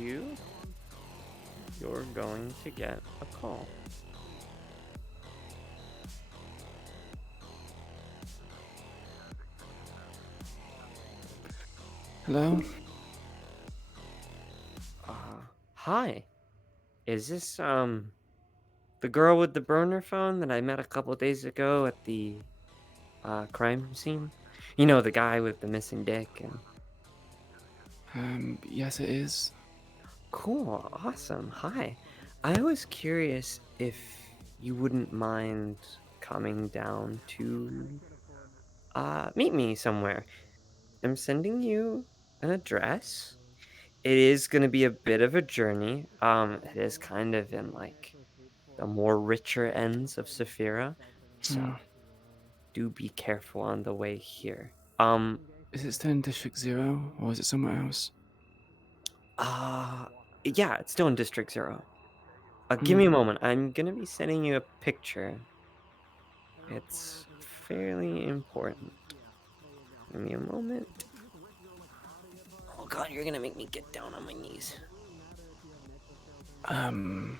you, you're going to get a call. Hello? Hi. Is this, the girl with the burner phone that I met a couple days ago at the, crime scene? You know, the guy with the missing dick and... Yes, it is. Cool, awesome. Hi. I was curious if you wouldn't mind coming down to, meet me somewhere. I'm sending you an address. It is gonna be a bit of a journey. It is kind of in, like, the more richer ends of Saphira, so Hmm. do be careful on the way here. Is it still in District Zero, or is it somewhere else? Uh, yeah, it's still in District Zero. Give Hmm. me a moment. I'm gonna be sending you a picture. It's fairly important. Give me a moment. Oh god, you're gonna make me get down on my knees.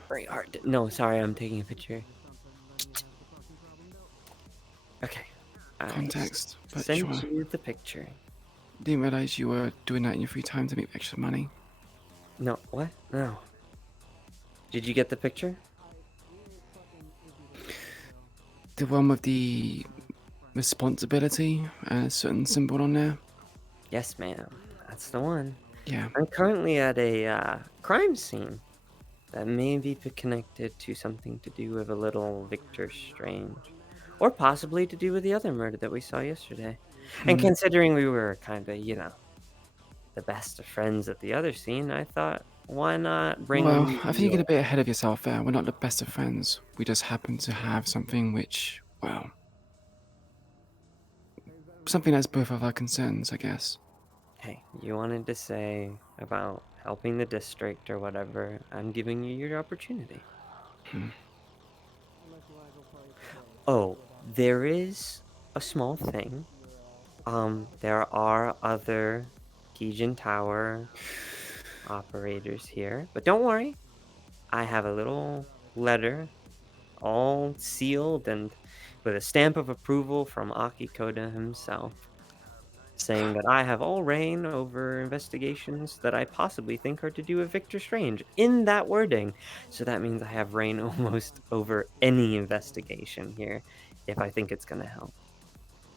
Very hard to... No, sorry, I'm taking a picture. Okay. I Context, but sent sure. you the picture. Didn't realize you were doing that in your free time to make extra money. No, what? No. Did you get the picture? The one with the responsibility and a certain symbol on there? Yes, ma'am. That's the one. Yeah. I'm currently at a crime scene that may be connected to something to do with a little Victor Strange, or possibly to do with the other murder that we saw yesterday. And Hmm. considering we were kind of, the best of friends at the other scene, I thought, why not Well, bring I think you you... get a bit ahead of yourself there. We're not the best of friends. We just happen to have something which, well, something that's both of our concerns, I guess. Hey, you wanted to say about helping the district or whatever. I'm giving you your opportunity. Hmm. Oh, there is a small thing. There are other Keijin Tower operators here, but don't worry. I have a little letter, all sealed and with a stamp of approval from Akikoda himself, saying that I have all reign over investigations that I possibly think are to do with Victor Strange, in that wording. So that means I have reign almost over any investigation here, if I think it's going to help.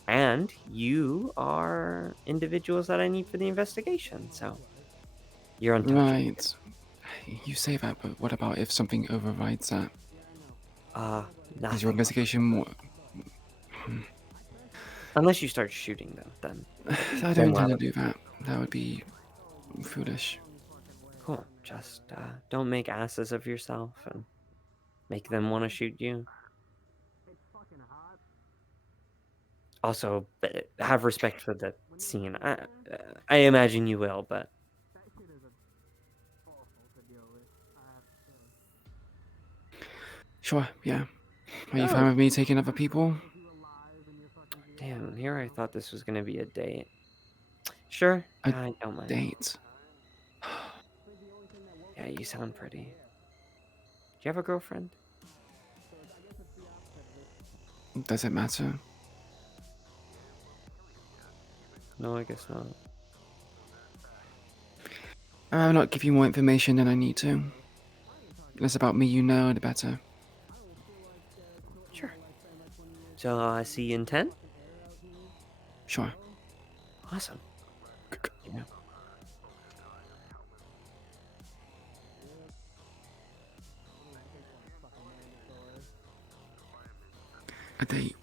And you are individuals that I need for the investigation, so you're untouchable. Right. You say that, but what about if something overrides that? Uh, Is your Nothing. investigation more? Hmm. Unless you start shooting them, then I don't then intend well, to do that. That would be foolish. cool. Just don't make asses of yourself and make them want to shoot you. Also, have respect for the scene. I imagine you will, but Sure, yeah. Are you fine oh, with me taking other people? damn! Here I thought this was gonna be a date. Sure, A I don't mind. date. Yeah, you sound pretty. Do you have a girlfriend? Does it matter? No, I guess not. I'll not give you more information than I need to. The less about me you know, the better. Sure. So I see you in 10? Sure. Awesome. Yeah. A date.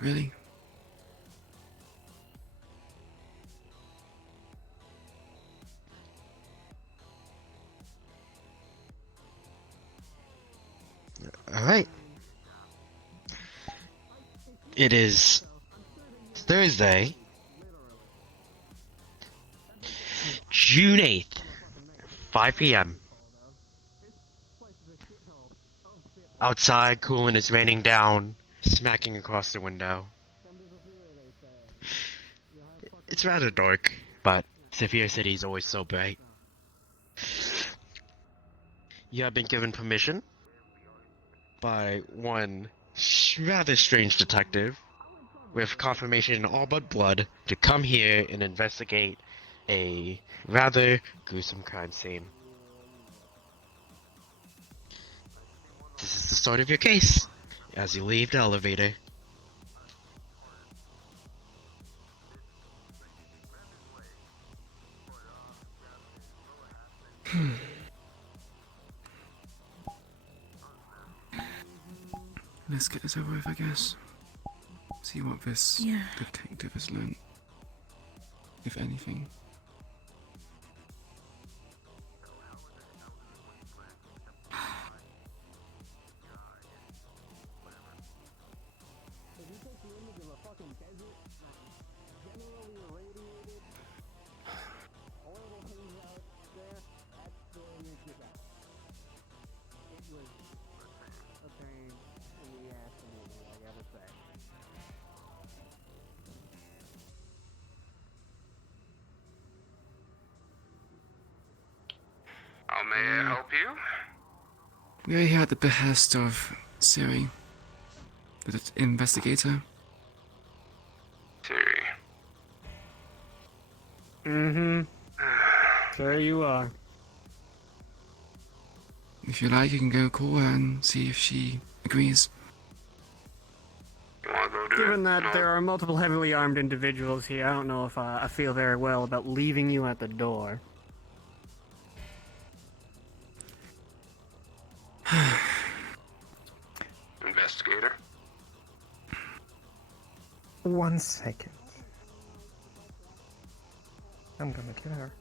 Really? All right. It is Thursday, June 8th, 5 p.m. Outside, cool, and it's raining down, smacking across the window. It's rather dark, but Saphir City is always so bright. You have been given permission by one rather strange detective with confirmation in all but blood to come here and investigate a rather gruesome crime scene. This is the start of your case as you leave the elevator. Let's get this over with, I guess. See what this detective has learned, if anything. How may I help you? We are here at the behest of Siri, the investigator. Siri. Mm-hmm. There you are. If you like, you can go call her and see if she agrees. You wanna go do it? Given that No. there are multiple heavily armed individuals here, I don't know if I feel very well about leaving you at the door. Investigator. 1 second. I'm gonna kill her.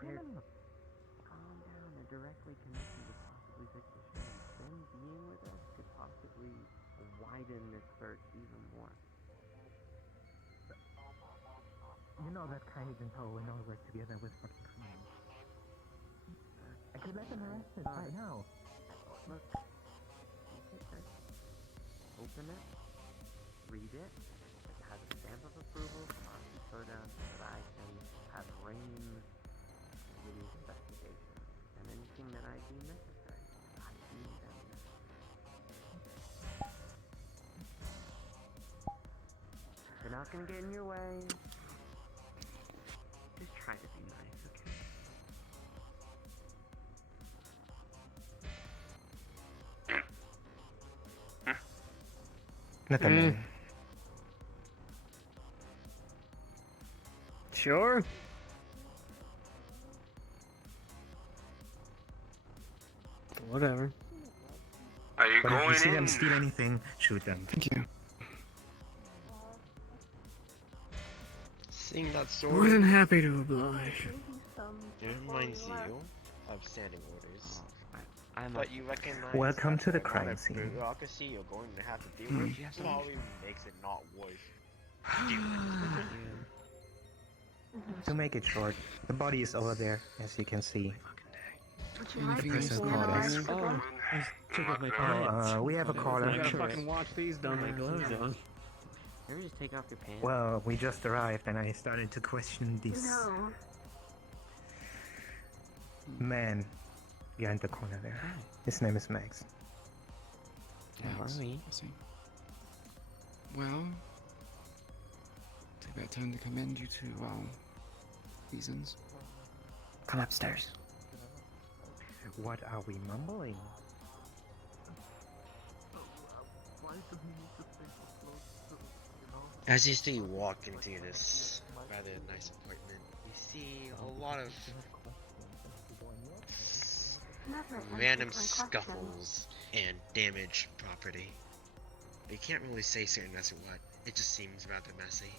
Calm down. They're directly connected to possibly Victor's friend. Them being with us could possibly widen this search even more. You know that Kaiden Tower knows we're together with fucking criminals. I could let them arrested right now. Look. Okay, Chris. Open it. Read it. It has a stamp of approval from RP Cairo so that I can have reign with these investigations. And anything that I deem necessary, I deem them necessary. They're not gonna get in your way. Just try to be nice, okay? Nathaniel. Sure. Whatever. Are you But if you going see in? them steal anything, shoot them. Thank you. Seeing that More than sword, happy to oblige. it reminds you of standing orders. I'm But you recognize Welcome that to the amount crime of scene. bureaucracy you're going to have to deal with probably makes it not worth dealing with. To make it short, the body is over there, as you can see. Anything else? Person called us. Oh, I took off my Oh, pants. we have a I caller. gotta fucking wash these down my gloves on. Maybe just take off your pants. Well, we just arrived and I started to question this man behind the corner there. His name is Max. Yes, Alright. I see. Well, take that time to commend you to, well, reasons. Come upstairs. What are we mumbling? As you see walk into this rather nice apartment, you see a lot of random scuffles and damaged property. But you can't really say certain as to what. It just seems rather messy.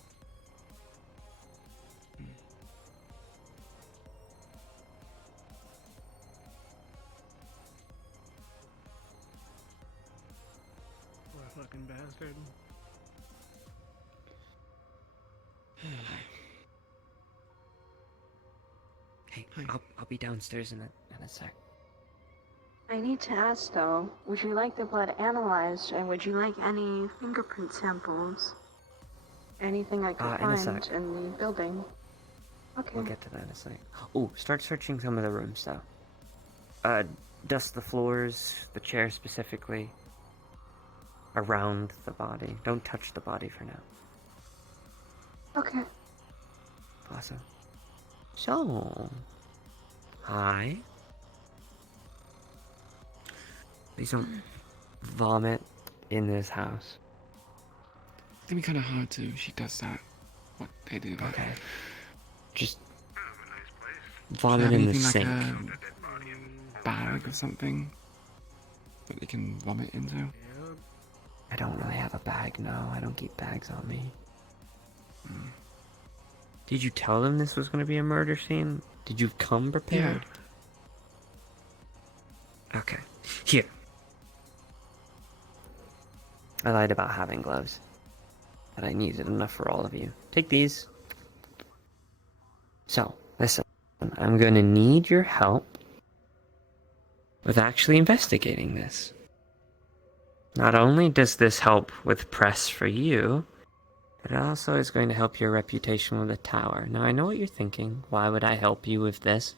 fucking bastard. Hey, I'll be downstairs in a sec. I need to ask though, would you like the blood analyzed and would you like any fingerprint samples? Anything I could In a find sec. in the building? Okay. We'll get to that in a sec. Oh, start searching some of the rooms though. Dust the floors, the chairs specifically, around the body. Don't touch the body for now. Okay. Awesome. So, hi. Please don't vomit in this house. It'd be kind of hard to. She does that. What they do. But Okay. Just do you vomit have in the anything like sink. a bag or something that they can vomit into? I don't really have a bag, no. I don't keep bags on me. Did you tell them this was going to be a murder scene? Did you come prepared? Yeah. Okay. Here. I lied about having gloves. But I needed enough for all of you. Take these. So, listen. I'm going to need your help with actually investigating this. Not only does this help with press for you, but it also is going to help your reputation with the tower. Now, I know what you're thinking. Why would I help you with this?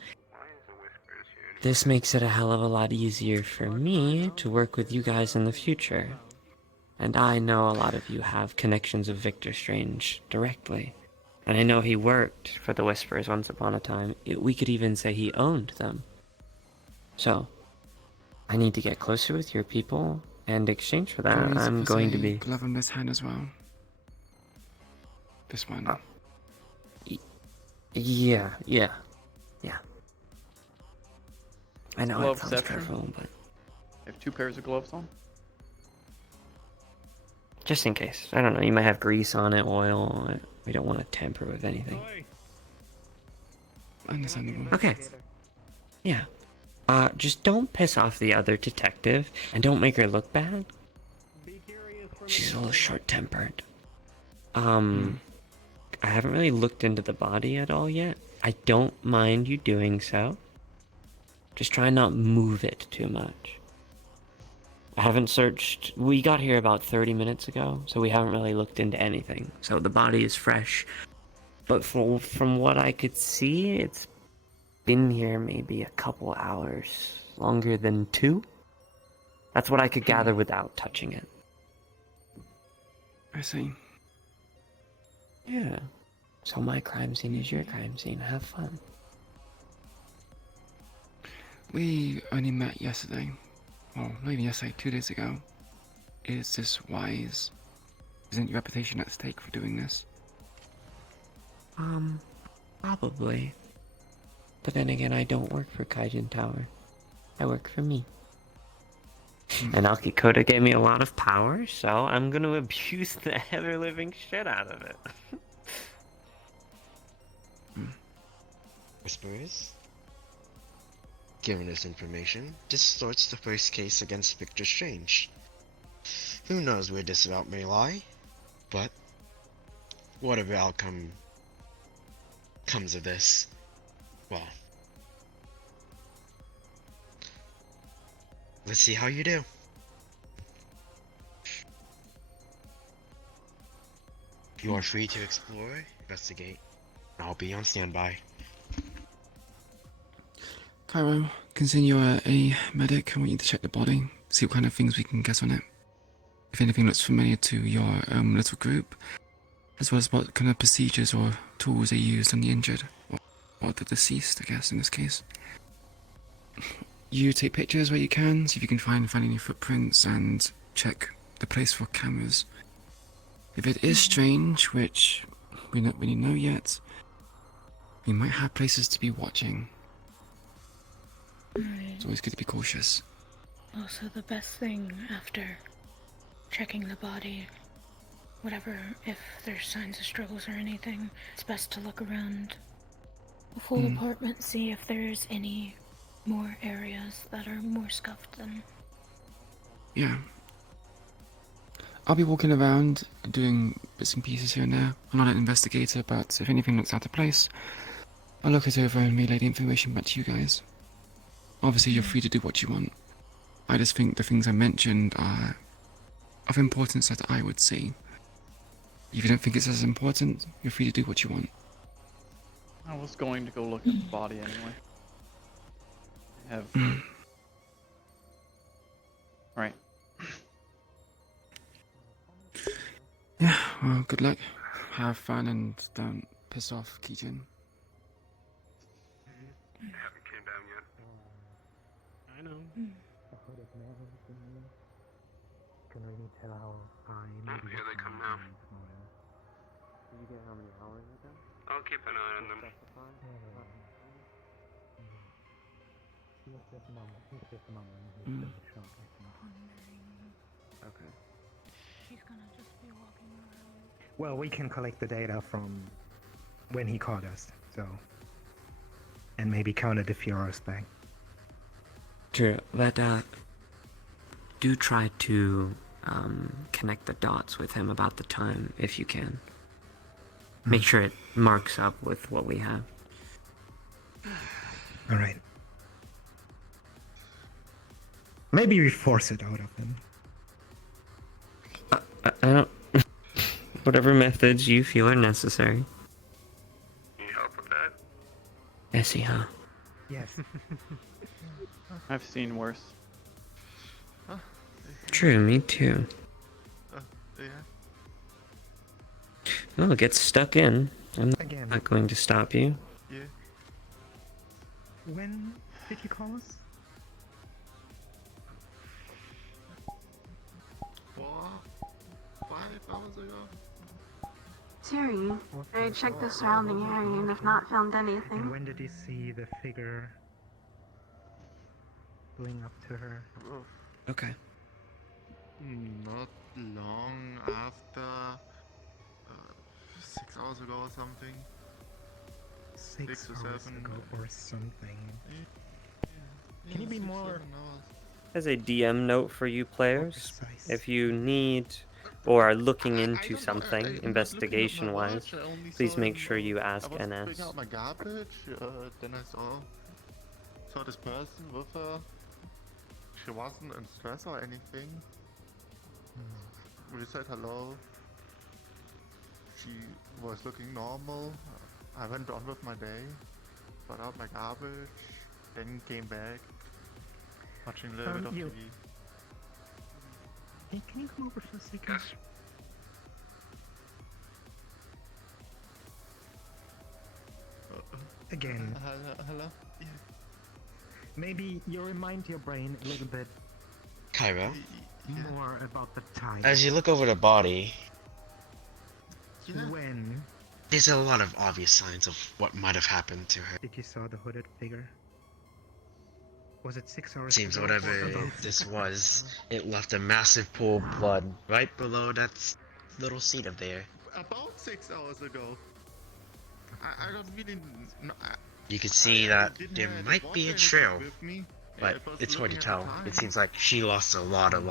This makes it a hell of a lot easier for me to work with you guys in the future. And I know a lot of you have connections with Victor Strange directly. And I know he worked for the Whisperers once upon a time. We could even say he owned them. So, I need to get closer with your people, and in exchange for that, Always I'm put going to a be... glove on this hand as well. This one. Yeah. I know it Glove sounds exception? careful, but I have 2 pairs of gloves on. just in case. I don't know, you might have grease on it, oil. We don't want to tamper with anything. Understandable. Okay. Yeah. Just don't piss off the other detective, and don't make her look bad. She's a little short-tempered. I haven't really looked into the body at all yet. I don't mind you doing so. Just try and not move it too much. I haven't searched... We got here about 30 minutes ago, so we haven't really looked into anything. So the body is fresh. But from what I could see, it's been here maybe a couple hours. Longer than 2? That's what I could gather without touching it. I see. Yeah. So my crime scene is your crime scene. Have fun. We only met yesterday. Well, not even yesterday, 2 days ago. Is this wise? Isn't your reputation at stake for doing this? Probably. But then again, I don't work for Kaijin Tower. I work for me. And Akikoda gave me a lot of power, so I'm gonna abuse the ever-living shit out of it. Whisperers? Given this information, distorts the first case against Victor Strange. Who knows where this route may lie, but whatever outcome comes of this, well, let's see how you do. You are free to explore, investigate. I'll be on standby. Cairo, considering you're a medic, I want you to check the body, see what kind of things we can get on it. If anything looks familiar to your little group, as well as what kind of procedures or tools they used on the injured, or the deceased, I guess, in this case. You take pictures where you can, see if you can find any footprints, and check the place for cameras. If it is strange, which we don't really know yet, we might have places to be watching. Right. It's always good to be cautious. Also, the best thing after checking the body, whatever, if there's signs of struggles or anything, it's best to look around the full apartment, see if there's any more areas that are more scuffed than... Yeah. I'll be walking around doing bits and pieces here and there. I'm not an investigator, but if anything looks out of place, I'll look it over and relay the information back to you guys. Obviously, you're free to do what you want. I just think the things I mentioned are of importance that I would say. If you don't think it's as important, you're free to do what you want. I was going to go look at the body anyway. I have. Right. Yeah, well, good luck. Have fun and don't piss off Kijin. Haven't came down yet. I know. Can really tell how high. Oh, here they come now. Did you get how many hours ago? I'll keep an eye on them. Okay. She's gonna just be walking around. Well, we can collect the data from when he caught us, so. And maybe counter the Fioros back. True, but do try to connect the dots with him about the time if you can. Make sure it marks up with what we have. Alright. Maybe we force it out of him. I don't. Whatever methods you feel are necessary. Need help with that? Essie, huh? Yes. I've seen worse. True, me too. Yeah. Well, get stuck in. I'm Again. not going to stop you. Yeah. When did you call us? 5 hours ago. Siri, I checked the surrounding area and have not found And anything. when did you see the figure going up to her? Okay. Not long after. 6 hours ago or something. 6 to hours 7. ago or something. Yeah, Can you be 6, more 7 hours. As a DM note for you players, precise? if you need or are looking I into don't know, something I'm looking at my investigation-wise, watch, I only please saw make him, sure you I ask was NS. putting out my garbage, then I saw this person with her. She wasn't in stress or anything. We said hello. She was looking normal. I went on with my day, put out my garbage, then came back, watching a little bit of you- TV. Hey, can you come over for a second? Yes. Again, Hello? Yeah. maybe you remind your brain a little bit Cairo, more about the time. as you look over the body, Yeah. When there's a lot of obvious signs of what might have happened to her. did you saw the hooded figure? Was it 6 hours Seems ago? whatever or about this was, it left a massive pool of blood right below that little seat up there. About 6 hours ago. I don't really know. You can see I that didn't there have might water be a anything trail, with me. but I was it's hard to looking at the tell. time. It seems like she lost a lot of.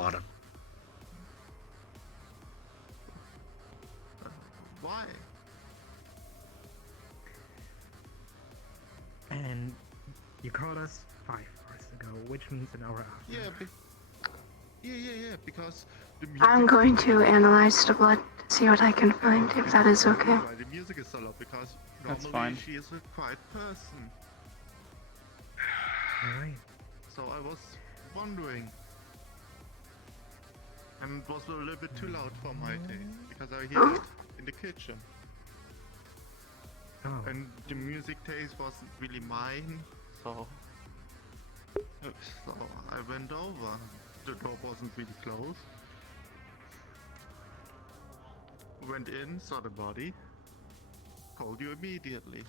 Why? And you called us 5 hours ago, which means an hour after. Yeah, because the music. I'm going to analyze the blood to see what I can find, if that is okay. Why the music is so loud, because That's normally fine. she is a quiet person. Alright. So I was wondering. And it was a little bit too loud for my taste, because I hear it in the kitchen. Oh. And the music taste wasn't really mine, so I went over. The door wasn't really closed. Went in, saw the body, called you immediately.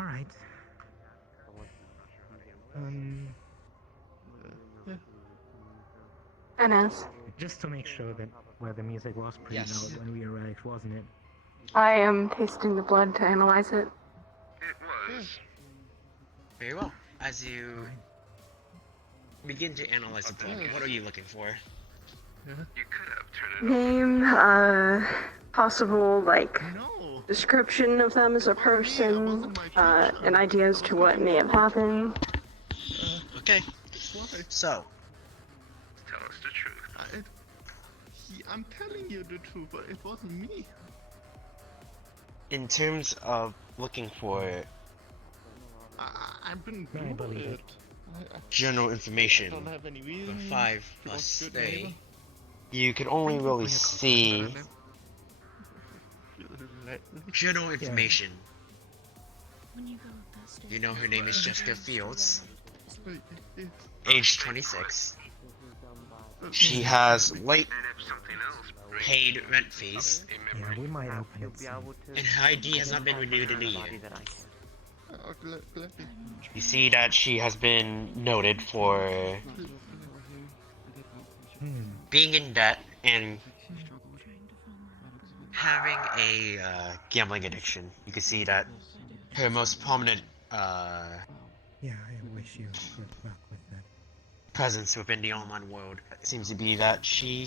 Alright. Yeah. NS, Just to make sure that where the music was pretty Yes. loud when we arrived, wasn't it? I am tasting the blood to analyze it. It was. Very well. as you begin to analyze the blood, what are you looking for? You could have turned it over. Name, possible, like, No! description of them as a person, an idea as to what may have happened. Okay. Why? So, Tell us the truth. I'm telling you the truth, but it wasn't me. in terms of looking for I've been I Googled believe it. it. general I information don't have any for reason. 5 She was plus good neighbor. 3, you could only Thank you really for your see compliment, but general information. When you go up that stairs, You know her name is Jessica Fields, it- age 26. She has late And if something else breaks, paid rent fees, a Yeah, memory. we might open it soon. and her ID has not been renewed in a year. Gladly. You see that she has been noted for being in debt and having a gambling addiction. You can see that her most prominent Yeah, I wish you good luck with that. presence within the online world seems to be that she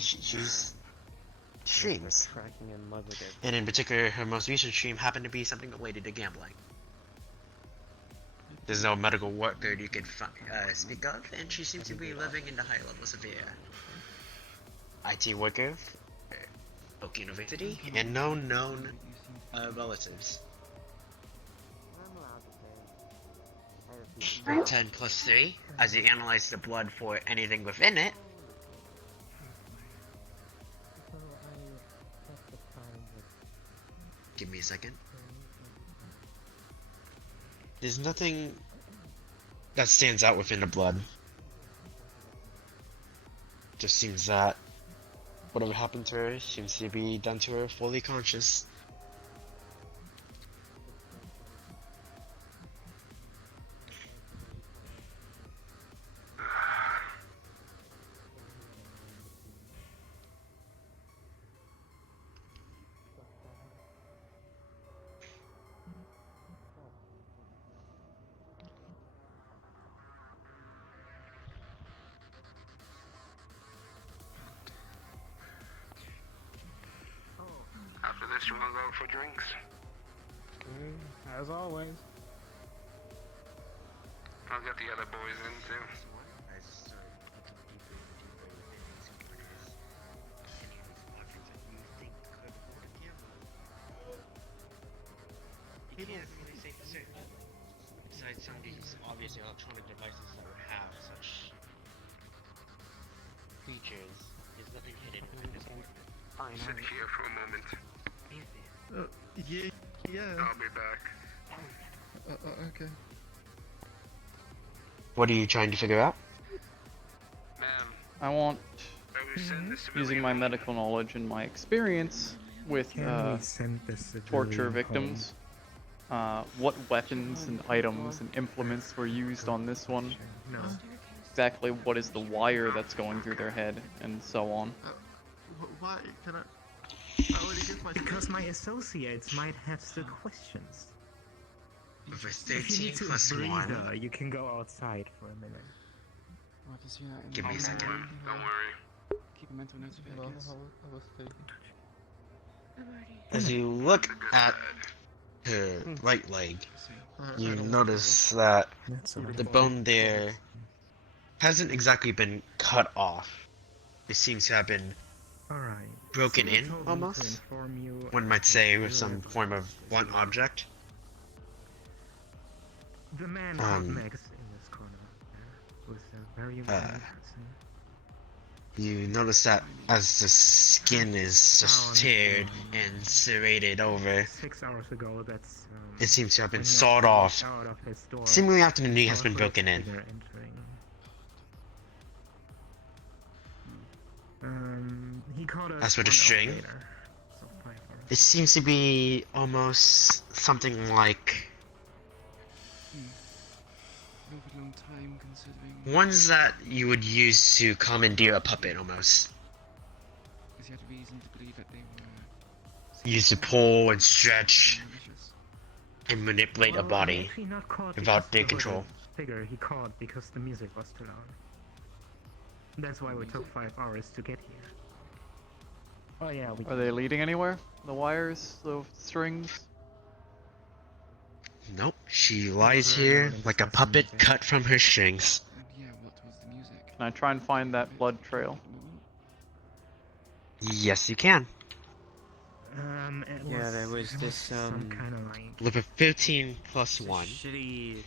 streams. Tracking a mother there. And in particular, her most recent stream happened to be something related to gambling. There's no medical record you could speak of, and she seems to be living in the high levels of the IT worker, Oak University, and no known relatives. 10 plus 3, as you analyze the blood for anything within it, give me a second. There's nothing that stands out within the blood. Just seems that whatever happened to her seems to be done to her fully conscious. After this, you want to go for drinks? As always. I'll get the other boys in too. You can't really say for certain. Besides some of these obvious electronic devices that would have such features, there's nothing hidden within this world. Sit here for a moment. Yeah. I'll be back. Okay. What are you trying to figure out? Ma'am, I want, I will send this using my medical knowledge and my experience with Can we send this torture civilian victims, what weapons and items and implements were used on this one, home? No. exactly what is the wire that's going through their head, and so on. Why can I already give my Because my associates might have still questions. With a If you 13 need to plus 1, breather, you can go outside for a minute. give me a second. Don't worry. Keep a mental note of it, I guess. I was thinking. As you look at her right leg, you notice that That's all the bone there hasn't exactly been cut off. It seems to have been Alright. broken So you in, told me to almost. inform you One might say with some form of blunt object. the man um, next in this corner was a very important person. You notice that as the skin is just teared and serrated over, 6 hours ago, that's it seems to have been when he sawed actually off, out of his door. seemingly after the knee has Saw been a broken in. figure entering. He called us As for the 1 hour string, later, so 5 hours. it seems to be almost something like Over a long time, considering. ones that you would use to commandeer a puppet almost. Because you had reason to believe that they were. Used to pull and stretch. malicious. and manipulate a Well, body actually not caught without because their of the control. figure. He caught because the music was too loud. That's why we took 5 hours to get here. Oh yeah, we. Are they leading anywhere? The wires, the strings? Nope, she was lies early here on in like a discussing puppet music. cut from her strings. Yeah, what was the music? Can I try and find that blood trail? Yes, you can. It Yeah, there was it this, some kind of like. With a 15 plus It's a 1. shitty.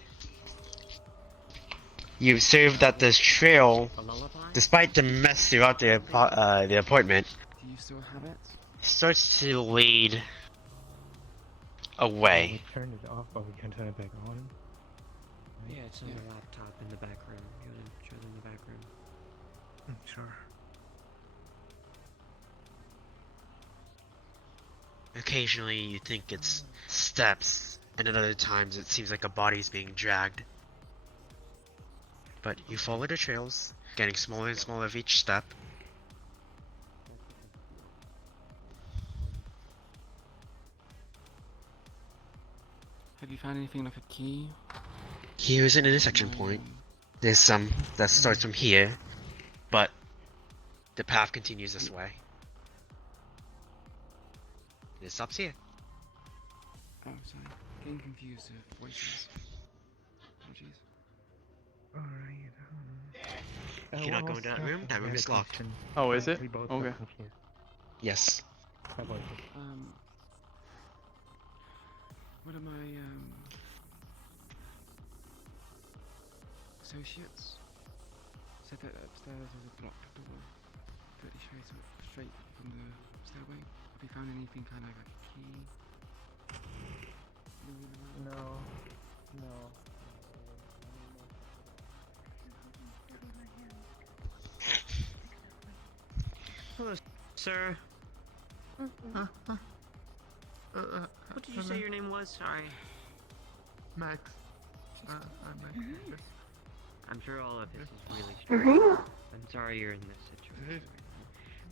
You observe that this trail, A lullaby? despite the mess throughout the appointment, Do you still have it? starts to lead We away. turned it off, but we can turn it back on. Yeah, it's on the laptop in the back room. You wanna show them the back room? Sure. Occasionally you think it's steps, and at other times it seems like a body's being dragged. But you follow the trails, getting smaller and smaller with each step. Have you found anything like a key? Here's an intersection point. There's some that starts from here, but the path continues this way. It stops here. Oh, sorry. Getting confused with voices. Apologies. Alright. You're not going to that room? That room is locked. Oh, is it? We both Okay. got confused. Yes. How about you? One of my associates said that upstairs was a blocked door, pretty straight from the stairway. Have you found anything kind of like a key? No. No. Hello, sir. What did you say your name was? Sorry. Max. I'm Max. I'm sure all of this is really strange. I'm sorry you're in this situation.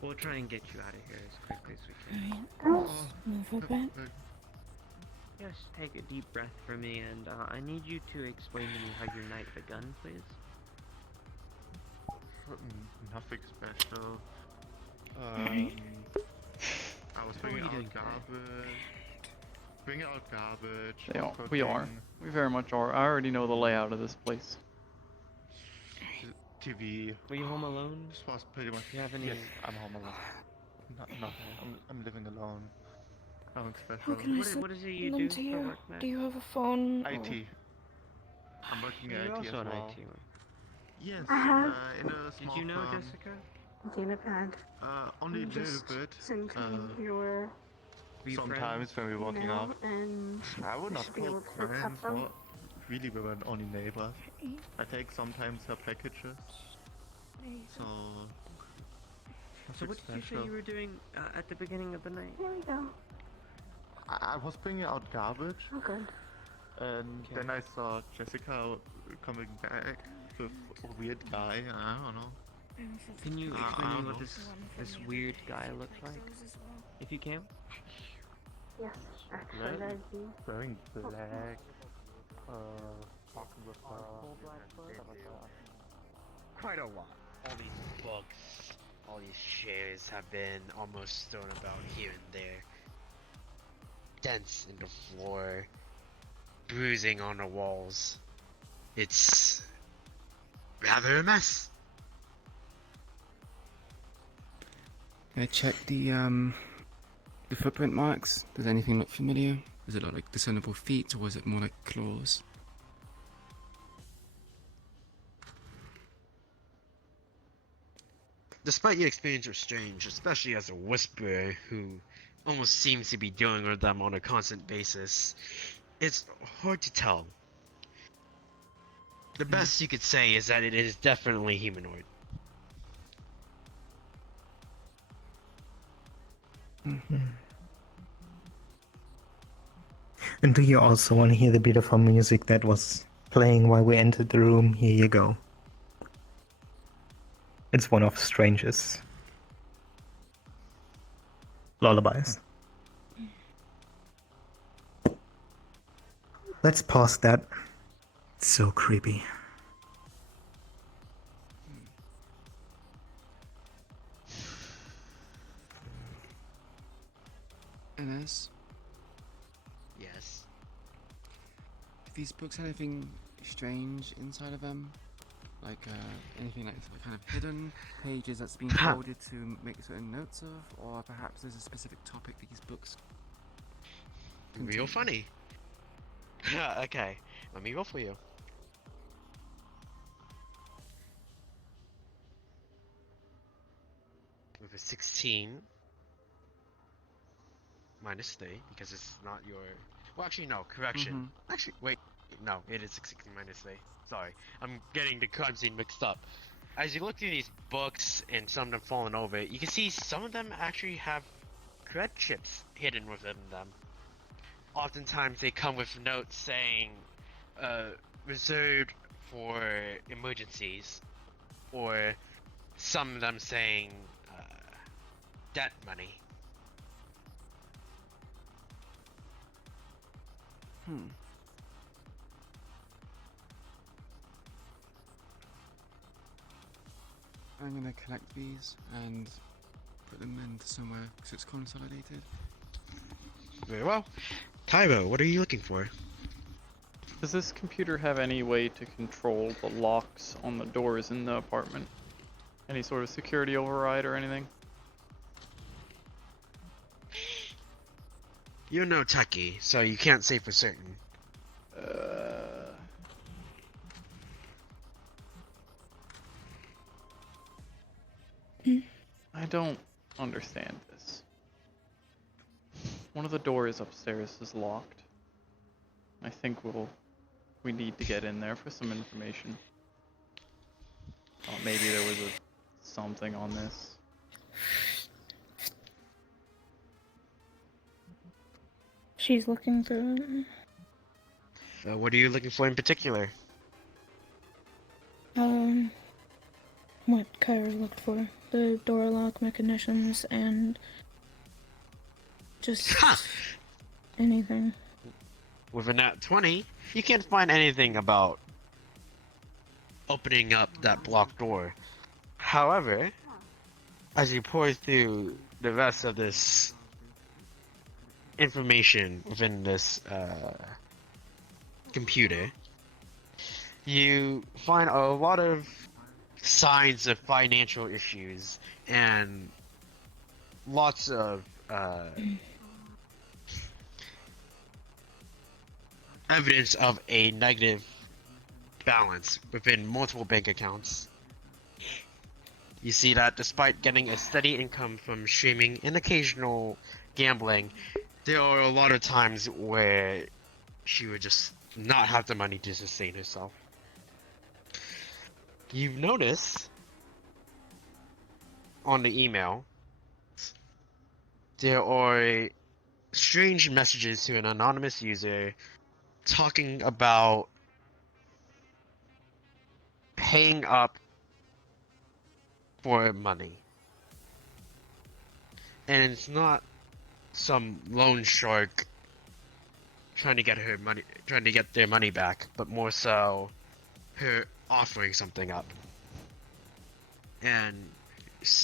We'll try and get you out of here as quickly as we can. Alright, let's move a bit. Just take a deep breath for me, and I need you to explain to me how your night begun, please. Nothing special. Alright. I was How are bringing you out doing today? garbage. Yeah, we are. We very much are. I already know the layout of this place. TV. Were you home alone? This was pretty much. Do you have any? Yes, I'm home alone. Nothing. I'm living alone. Nothing special. How can I What is it you lend do to for you? work, Matt? Do you have a phone? or- IT. I'm working You're at IT also as an well. IT. Yes. I have- In a small Did you know firm. Jessica? Datapad. Only a I'm little just bit. thinking your Were you Sometimes when we're walking email out. and I would we not should be call able to hook friends. up them. Well, really, we were only neighbors. I take sometimes her packages. So. So what did you say you were doing at the beginning of the night? There we go. I was bringing out garbage, Oh, good. and then I saw Jessica coming back with a weird guy. I don't know. Can you I explain don't what know. this weird guy looks like, if you can? Yes, actually, Right. that'd be. Wearing black. Talking with Quite a lot. All these books, all these chairs have been almost thrown about here and there. Dents in the floor, bruising on the walls. It's rather a mess. Can I check the footprint marks? Does anything look familiar? Is it like discernible feet, or is it more like claws? Despite your experience with strange, especially as a whisperer who almost seems to be dealing with them on a constant basis, it's hard to tell. The best you could say is that it is definitely humanoid. And do you also want to hear the beautiful music that was playing while we entered the room? Here you go. It's one of Strange's lullabies. Let's pause that. It's so creepy. Ines, Yes. do these books have anything strange inside of them? Like anything like kind of hidden pages that's been Huh. folded to make certain notes of, or perhaps there's a specific topic these books Real contain? funny. Okay, let me roll for you. With a 16 minus 3, because it's not your. Well, actually, no, correction. Actually, wait, no, it is 16 minus 3. Sorry, I'm getting the crime scene mixed up. As you look through these books and some of them falling over, you can see some of them actually have cred chips hidden within them. Oftentimes, they come with notes saying, reserved for emergencies, or some of them saying, debt money. I'm gonna collect these and put them into somewhere so it's consolidated. Very well. Cairo, what are you looking for? Does this computer have any way to control the locks on the doors in the apartment? Any sort of security override or anything? You're no techie, so you can't say for certain. I don't understand this. One of the doors upstairs is locked. I think we need to get in there for some information. Thought maybe there was something on this. She's looking through it. What are you looking for in particular? What Cairo looked for. The door lock mechanisms and just anything. With a nat 20, you can't find anything about opening up that blocked door. However, as you pour through the rest of this information within this computer, you find a lot of signs of financial issues and lots of evidence of a negative balance within multiple bank accounts. You see that despite getting a steady income from streaming and occasional gambling, there are a lot of times where she would just not have the money to sustain herself. You notice on the email there are strange messages to an anonymous user talking about paying up for money. And it's not some loan shark trying to get their money back, but more so her offering something up. And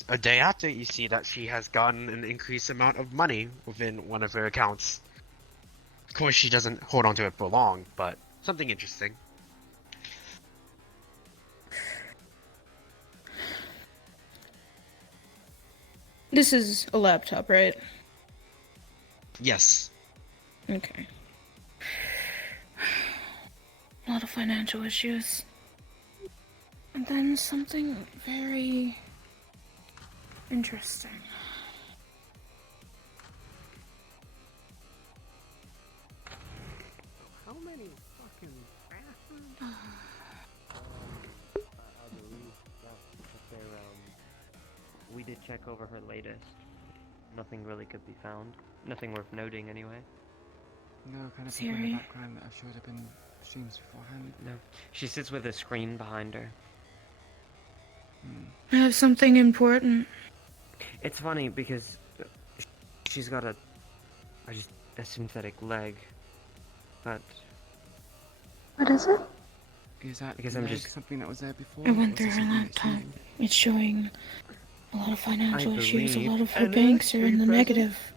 a day after, you see that she has gotten an increased amount of money within one of her accounts. Of course, she doesn't hold on to it for long, but something interesting. This is a laptop, right? Yes. Okay. A lot of financial issues. And then something very interesting. How many fucking bastards? I believe that we did check over her latest. Nothing really could be found. Nothing worth noting, anyway. No kind of people in Siri. the background that have showed up in streams beforehand. No. She sits with a screen behind her. I have something important. It's funny because she's got a synthetic leg, but What is it? Is that Because I'm leg just- something that was there before? I or went is through it her something that's laptop. new? It's showing a lot of financial issues. A believe lot of her an banks are in the illusory presence. negative.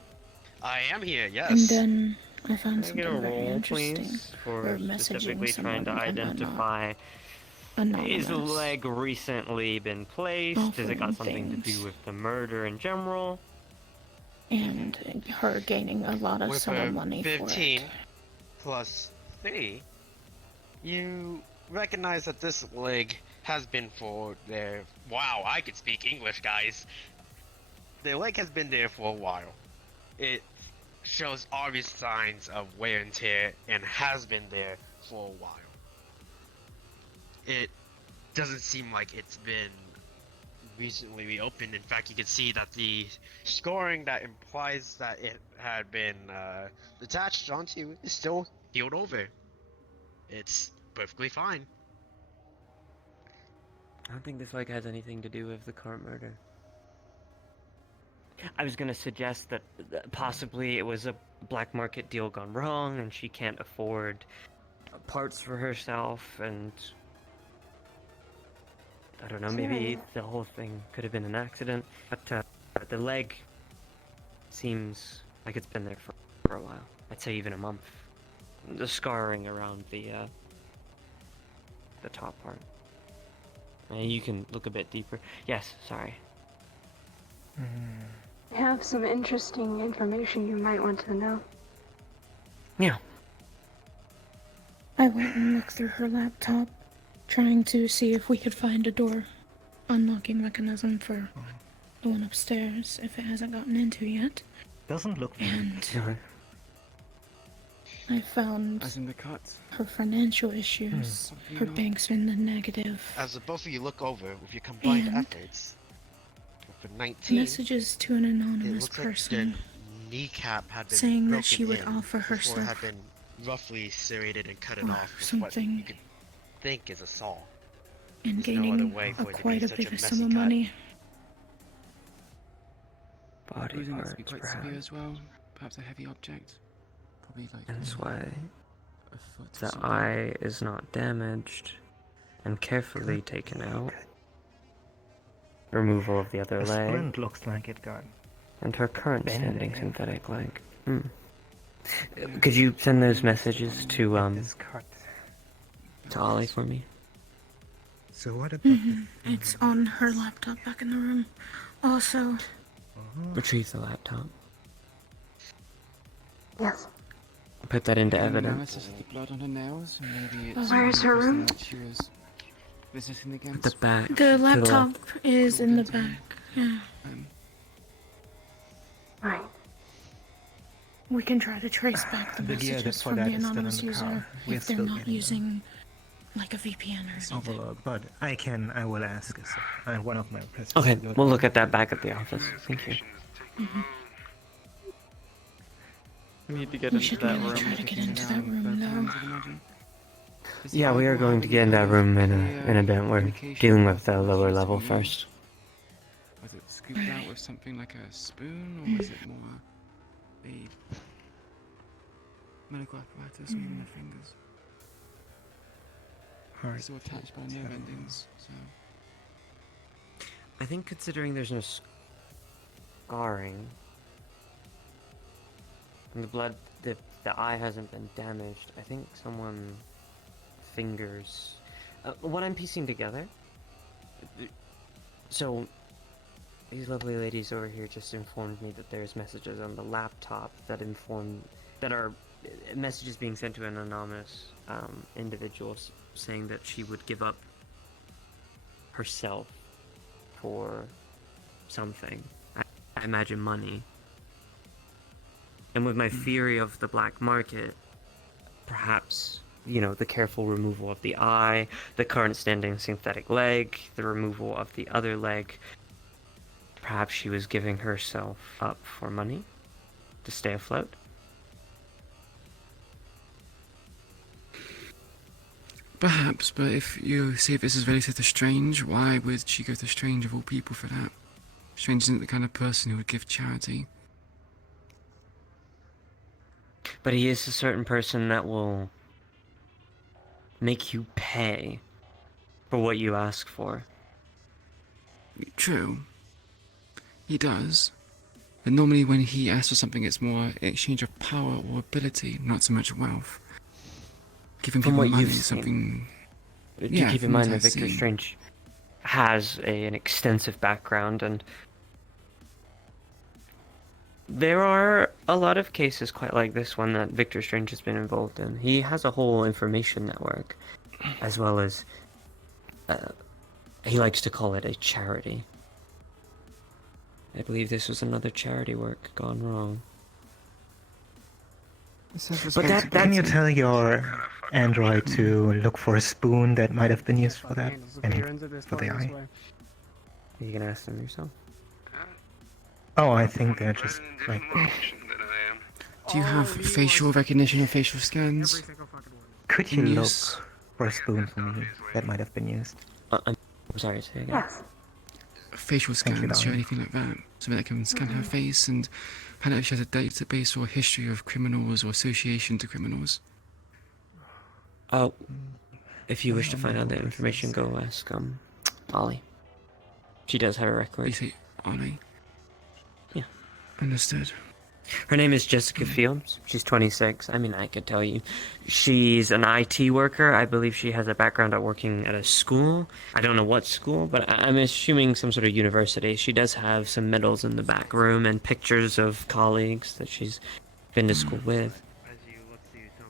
I am here, yes. And then I found Can I get a something very roll, interesting. please, Her for messaging specifically trying to someone identify is anonymous. leg recently been placed? Has it got Offering something to do things. with the murder in general? And her gaining a lot of With sum of a money for 15 it. plus 3, you recognize that this leg has been for there. Wow, I can speak English, guys. The leg has been there for a while. It shows obvious signs of wear and tear and has been there for a while. It doesn't seem like it's been recently reopened. In fact, you can see that the scoring that implies that it had been attached onto is still healed over. It's perfectly fine. I don't think this leg has anything to do with the current murder. I was gonna suggest that possibly it was a black market deal gone wrong and she can't afford parts for herself, and I don't know, maybe the whole thing could have been an accident, but the leg seems like it's been there for a while. I'd say even a month. The scarring around the top part. And you can look a bit deeper. Yes, sorry. I have some interesting information you might want to know. Yeah. I went and looked through her laptop, trying to see if we could find a door unlocking mechanism for the one upstairs, if it hasn't gotten into yet. Doesn't look And I found As in the cut? her financial issues. Her bank's in the negative. As the both of you look over with your combined And efforts, for 19, messages to an it anonymous looks like their person kneecap had been saying that broken she would in offer before it herself had been roughly serrated and cut it or off with what something you could think is a saw. and There's no other gaining way for it to be quite a such bigger messy sum of cut. money. Body Bruising has parts, to be quite perhaps. severe as well. Perhaps a heavy object. Probably like Hence why a foot or the something. eye is not damaged and carefully taken out. Removal of the other The leg splint looks like it got and her current bending. standing synthetic leg. Could you send those messages to this cut. Ollie for me? So what about It's on her laptop back in the room. Also, Retrieve the laptop. Yes. Put that into An evidence. analysis of the blood on her nails. Maybe it's Where's her something room? that she was visiting against. The back. the laptop left. is in the back. Yeah. Right. We can try to trace back the The gear messages for from that the is still in anonymous the user car. We're if they're still not getting using like a VPN or something. overload? But I will ask one of my presents. Okay, we'll look at that back at the office. Thank you. We need to get We into should that really room. try to get into that room though. Yeah, we are going to get in that room in a bit. We're dealing with the lower level first. Was it scooped out with something like a spoon, or was it more a medical apparatus moving their fingers? Alright. Still attached by nerve endings, so... I think considering there's no scarring, and the blood, the eye hasn't been damaged, I think someone fingers. What I'm piecing together. So, these lovely ladies over here just informed me that there's messages on the laptop that are messages being sent to an anonymous individual saying that she would give up herself for something. I imagine money. And with my theory of the black market, perhaps, the careful removal of the eye, the current standing synthetic leg, the removal of the other leg, perhaps she was giving herself up for money to stay afloat. Perhaps, but if you say this is related to Strange, why would she go to Strange of all people for that? Strange isn't the kind of person who would give charity. But he is a certain person that will make you pay for what you ask for. True. He does. But normally when he asks for something, it's more in exchange of power or ability, not so much wealth. Giving From people what money you've is seen. something... Do Yeah, keep in from what mind that I've Victor seen. Strange has an extensive background, and there are a lot of cases quite like this one that Victor Strange has been involved in. He has a whole information network, as well as he likes to call it a charity. I believe this was another charity work gone wrong. But that Can you that's tell your android to look for a spoon that might have been used for that? Handles if I he mean, runs at this for the far this eye. way. you can ask them yourself. Oh, I think they're just like. Do you have facial recognition or facial scans? Every single fucking one. Could you in look use? for a spoon for me that might have been used? I'm sorry, say again. Yes. Facial Thank you, scans, or darling. anything like that. Something that can scan her face and find out if she has a database or history of criminals or association to criminals. Oh, if you wish to find out that information, go ask Ollie. She does have a You record. say, Ollie? Yeah. Understood. Her name is Jessica Fields. She's 26. I mean, I could tell you. She's an IT worker. I believe she has a background at working at a school. I don't know what school, but I'm assuming some sort of university. She does have some medals in the back room and pictures of colleagues that she's been to school with.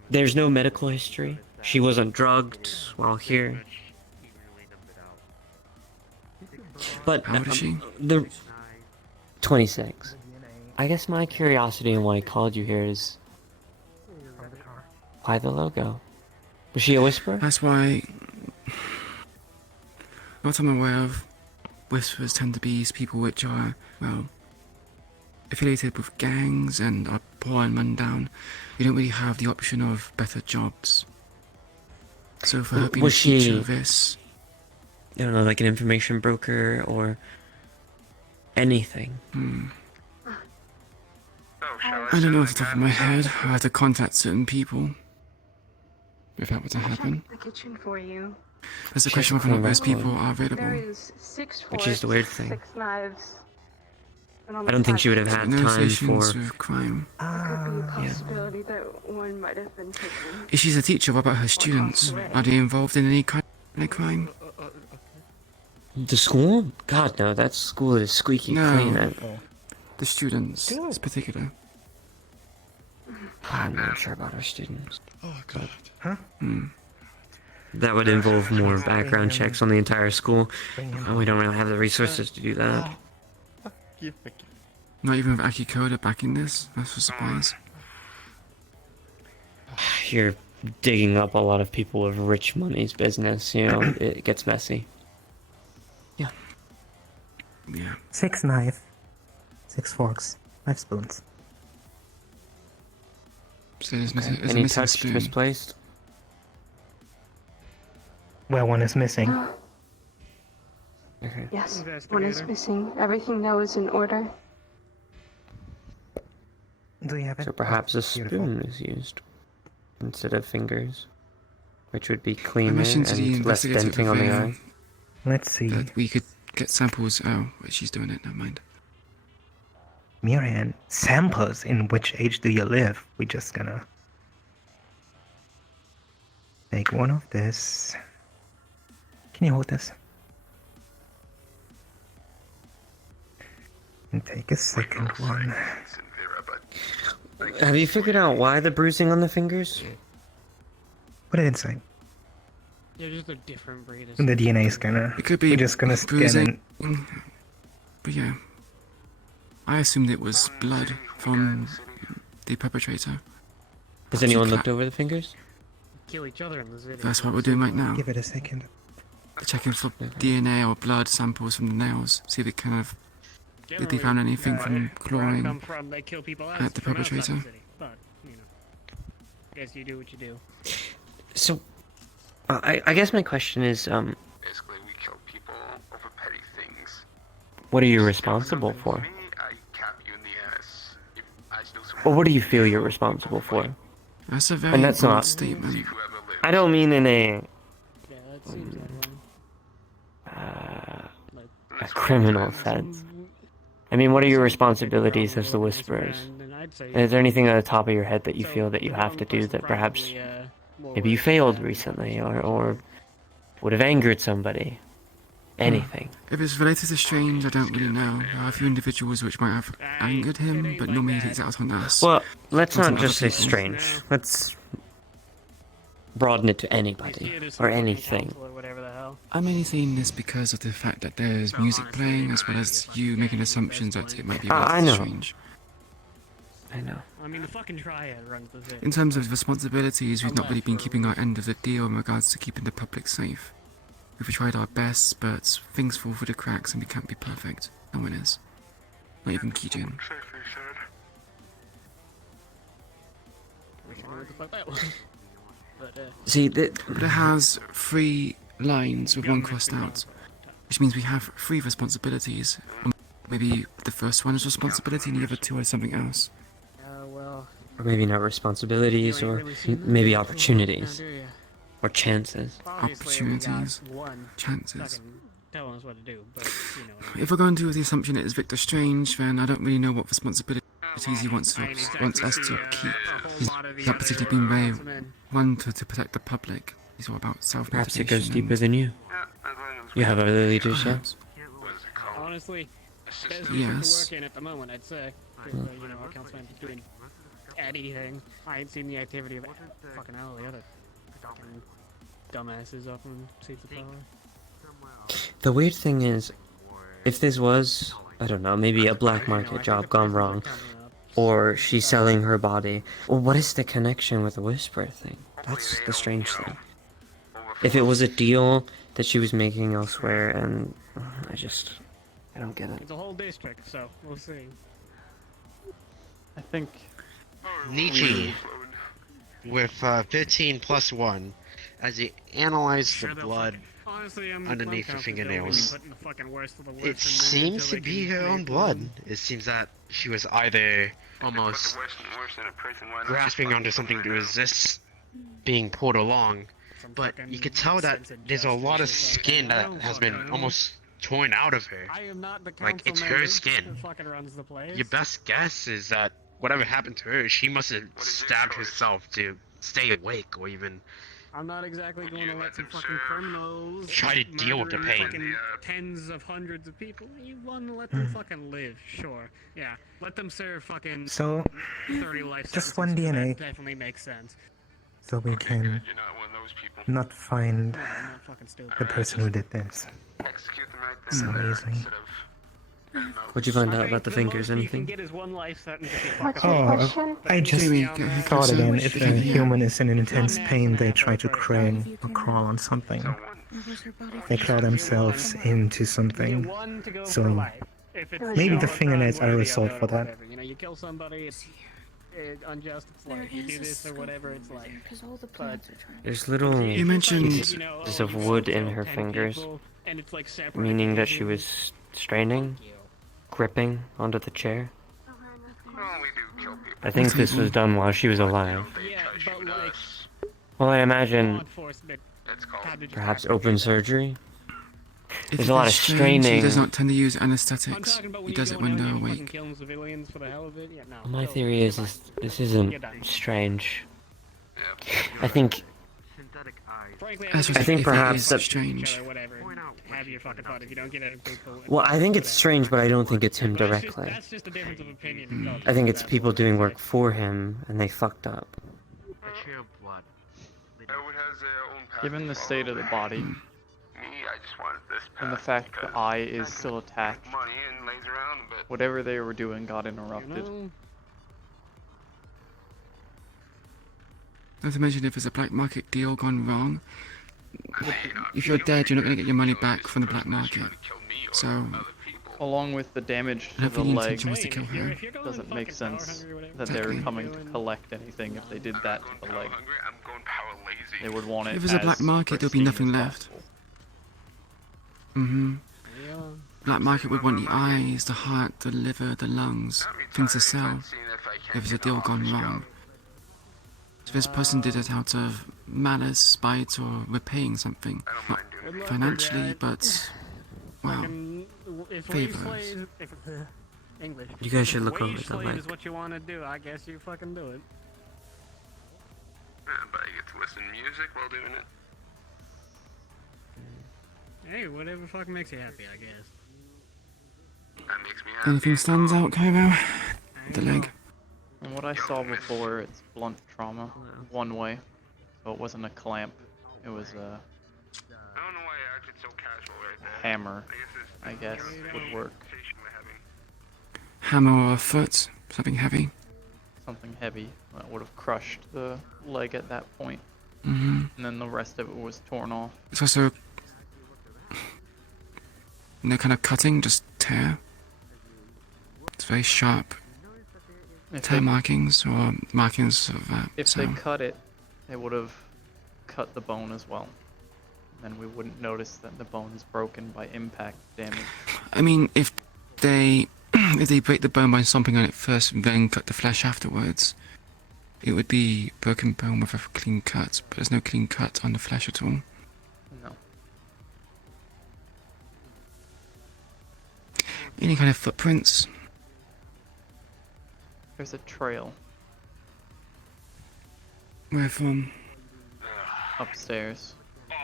There's no medical history. She wasn't drugged while here. But How old is she? The 26. I guess my curiosity and why I called you here is why the logo? Was she a whisperer? That's why... What I'm aware of, whisperers tend to be people which are, well, affiliated with gangs and are poor and run down. You don't really have the option of better jobs. So for her being Was a teacher she- of this... I don't know, like an information broker or anything. I don't know off the top of my head. I have to contact certain people. If that were to happen. The kitchen for you. There's the She question has of a whether those record. people are There available. is 6 forks, Which is the weird thing. 6 knives. and on I the don't think side she would have there had No time associations for... with crime. could be a yeah. possibility that one might have been taken. If she's a teacher, what about her students? Are they involved in any kind of crime? The school? God, no, that school is squeaky No. clean. The students, in particular. I'm not sure about our students. Oh god. That would involve more background checks on the entire school. Bring him. And we don't really have the resources to do that. Not even with Aki Koda backing this? That's a surprise. You're digging up a lot of people with rich money's business, you know, it gets messy. Yeah. 6 knife, 6 forks, 5 spoons. So there's, there's a Any missing touch spoon. misplaced? Where one is missing. Okay. Yes, one is Investigator. missing. Everything now is in order. Do you have it? So perhaps a Beautiful. spoon is used instead of fingers, which would be I cleaner mentioned to the and less investigator denting on the earlier eye. Let's see. that we could get samples. Oh, wait, she's doing it. Never mind. Miriam, samples in which age do you live? We're just gonna take one of this. Can you hold this? And take a second one. Have you figured out why the bruising on the fingers? Put it inside. They're just a different breed of The DNA is gonna. It could be We're just gonna scan bruising. and. But yeah. I assumed it was blood from the perpetrator. Has anyone looked over the fingers? kill each other in this video. That's what we're doing right now. Give it a second. Checking for DNA or blood samples from the nails. See if it kind of Did they found anything from where I clawing come from, they kill people at the from outside perpetrator? the city. But, you know, guess you do what you do. So, I guess my question is, Basically, we kill people over petty things. what are you responsible for? Me, I cap you in the ass. If I steal some Or what do you feel you're responsible for? That's a very And that's bold not- statement. whoever lives. I don't mean in a Yeah, that seems that way. a criminal sense. I mean, what are your responsibilities as the Whisperers? Is there anything at the top of your head that you feel that you have to do that perhaps maybe you failed recently or would have angered somebody? Anything. If it's related to Strange, I don't really know. There are a few individuals which might have angered him, but normally he takes it out on us. Well, let's Not not on just other say people. strange. Let's broaden it to anybody or anything. I'm only saying this because of the fact that there's music playing, as well as you making assumptions that it might be related I to know. Strange. I know. I mean, the fucking Triad runs the city. In terms of responsibilities, we've not really been keeping our end of the deal in regards to keeping the public safe. We've tried our best, but things fall through the cracks and we can't be perfect. No one is. Not even Kijin. Wish I knew what the fuck that was. But, See, But it has 3 lines with 1 crossed out, which means we have 3 responsibilities. Or maybe the first one is responsibility and the other 2 are something else. well, or maybe not responsibilities, or maybe opportunities, or chances. Opportunities, chances. telling us what to do, but you know. If we're going to do with the assumption it is Victor Strange, then I don't really know what responsibilities he wants us to keep. He's not particularly been very one to protect the public. He's all about self-motivation. Perhaps it goes deeper than you. You have other leaders, yeah? Honestly, best Yes. to work in at the moment, I'd say. You know, our councilman is doing anything. I ain't seen the activity of fucking all the other fucking dumbasses up on seats of power. The weird thing is, if this was, I don't know, maybe a black market job gone wrong, or she's selling her body, well, what is the connection with the Whisper thing? That's the strange thing. If it was a deal that she was making elsewhere, and I don't get it. It's a whole district, so we'll see. I think Nietzsche, with 15 plus 1, as he analyzed the blood Honestly, underneath the fingernails, putting the fucking worst of the worst it in there seems until to they be can her own make blood. one. It seems that she was either almost grasping onto something to resist being pulled along, but you could tell that there's a lot of skin that has been almost torn out of her. I am not the Like, it's council her member skin. who fucking runs the place. Your best guess is that whatever happened to her, she must have stabbed herself to stay awake, or even I'm not exactly going to let some fucking criminals try to deal with the murdering pain. fucking tens of hundreds of people. You want to let them fucking live, sure. Yeah, let them serve fucking So, 30 life just sentences. one DNA. That definitely makes sense. so we can not find I'm not fucking stupid. the person who did this. So easily. What'd you find out about the fingers? You can Anything? get is one life sentence if you What's fuck your up. question? I just Jamie, thought again, if a Yeah. human is in intense pain, they try to crawl or crawl on something. They crawl themselves into You something. get one to go So, for life. If it's maybe you the know, a fingernails crime, are a whatever, result yeah, for that. whatever. You know, you kill somebody, it's unjust. It's like you do this or whatever. It's like. Because all the plants are trying. There's little You mentioned pieces of wood in her fingers, meaning that she was straining, gripping onto the chair. I think this was done while she was alive. Yeah, but like Well, I law imagine enforcement had to just perhaps act like open that. surgery. if There's it a lot is of Strange, he does straining. not tend to use I'm anesthetics. talking about He when you does go it when out they're and you're fucking awake. killing civilians for the hell of it. Yeah, no. My go- theory is goodbye. this You're isn't done. strange. I think Frankly, As I think if perhaps it that- is Strange. or whatever. Have your fucking fun. If you don't get it, cool. Well, I think it's strange, but I don't think it's him But it's directly. that's just a difference of opinion. I think it's people doing work for him, and they fucked up. A trail of blood. given the state of the body Me, I just wanted this and the path fact the because eye is still attached, money and lays around, but whatever they were doing got interrupted. Not to mention if there's a black market deal gone wrong, if you're dead, you're not going to get your money back from the black market. So, Along with the damage I to don't the think the leg, intention was to kill her. doesn't make sense that they were Exactly. coming to collect anything if they did that to the leg. I'm going power lazy. They would want it If there's a black as market, there'll be pristine nothing as left. possible. Black market would want the eyes, the heart, the liver, the lungs, things to sell. If there's a deal gone wrong. So this person did it out of malice, spite, or repaying something. Not Good luck with financially, that. but, wow, Fucking, if wage favors. slaves, if, English. You guys should If look over wage the slave leg. is what you want to do, I guess you fucking do it. But I get to listen to music while doing it. Hey, whatever fucking makes you happy, I guess. That makes me happy. Anything stands out, Cairo? The leg. And what I saw before, it's blunt trauma, one way, so it wasn't a clamp. It was a I don't know why I acted so casual right there. hammer, I I guess, would work. conversation we're having. Hammer or a foot, something heavy. Something heavy that would have crushed the leg at that point, Mm-hmm. and then the rest of it was torn off. It's also no kind of cutting, just tear. It's very sharp. If Tear they, markings or markings of that. if So they cut it, they would have cut the bone as well. Then we wouldn't notice that the bone is broken by impact damage. I mean, if they if they break the bone by stomping on it first and then cut the flesh afterwards, it would be broken bone with a clean cut. But there's no clean cut on the flesh at all. No. Any kind of footprints? There's a trail Where from? upstairs. Oh,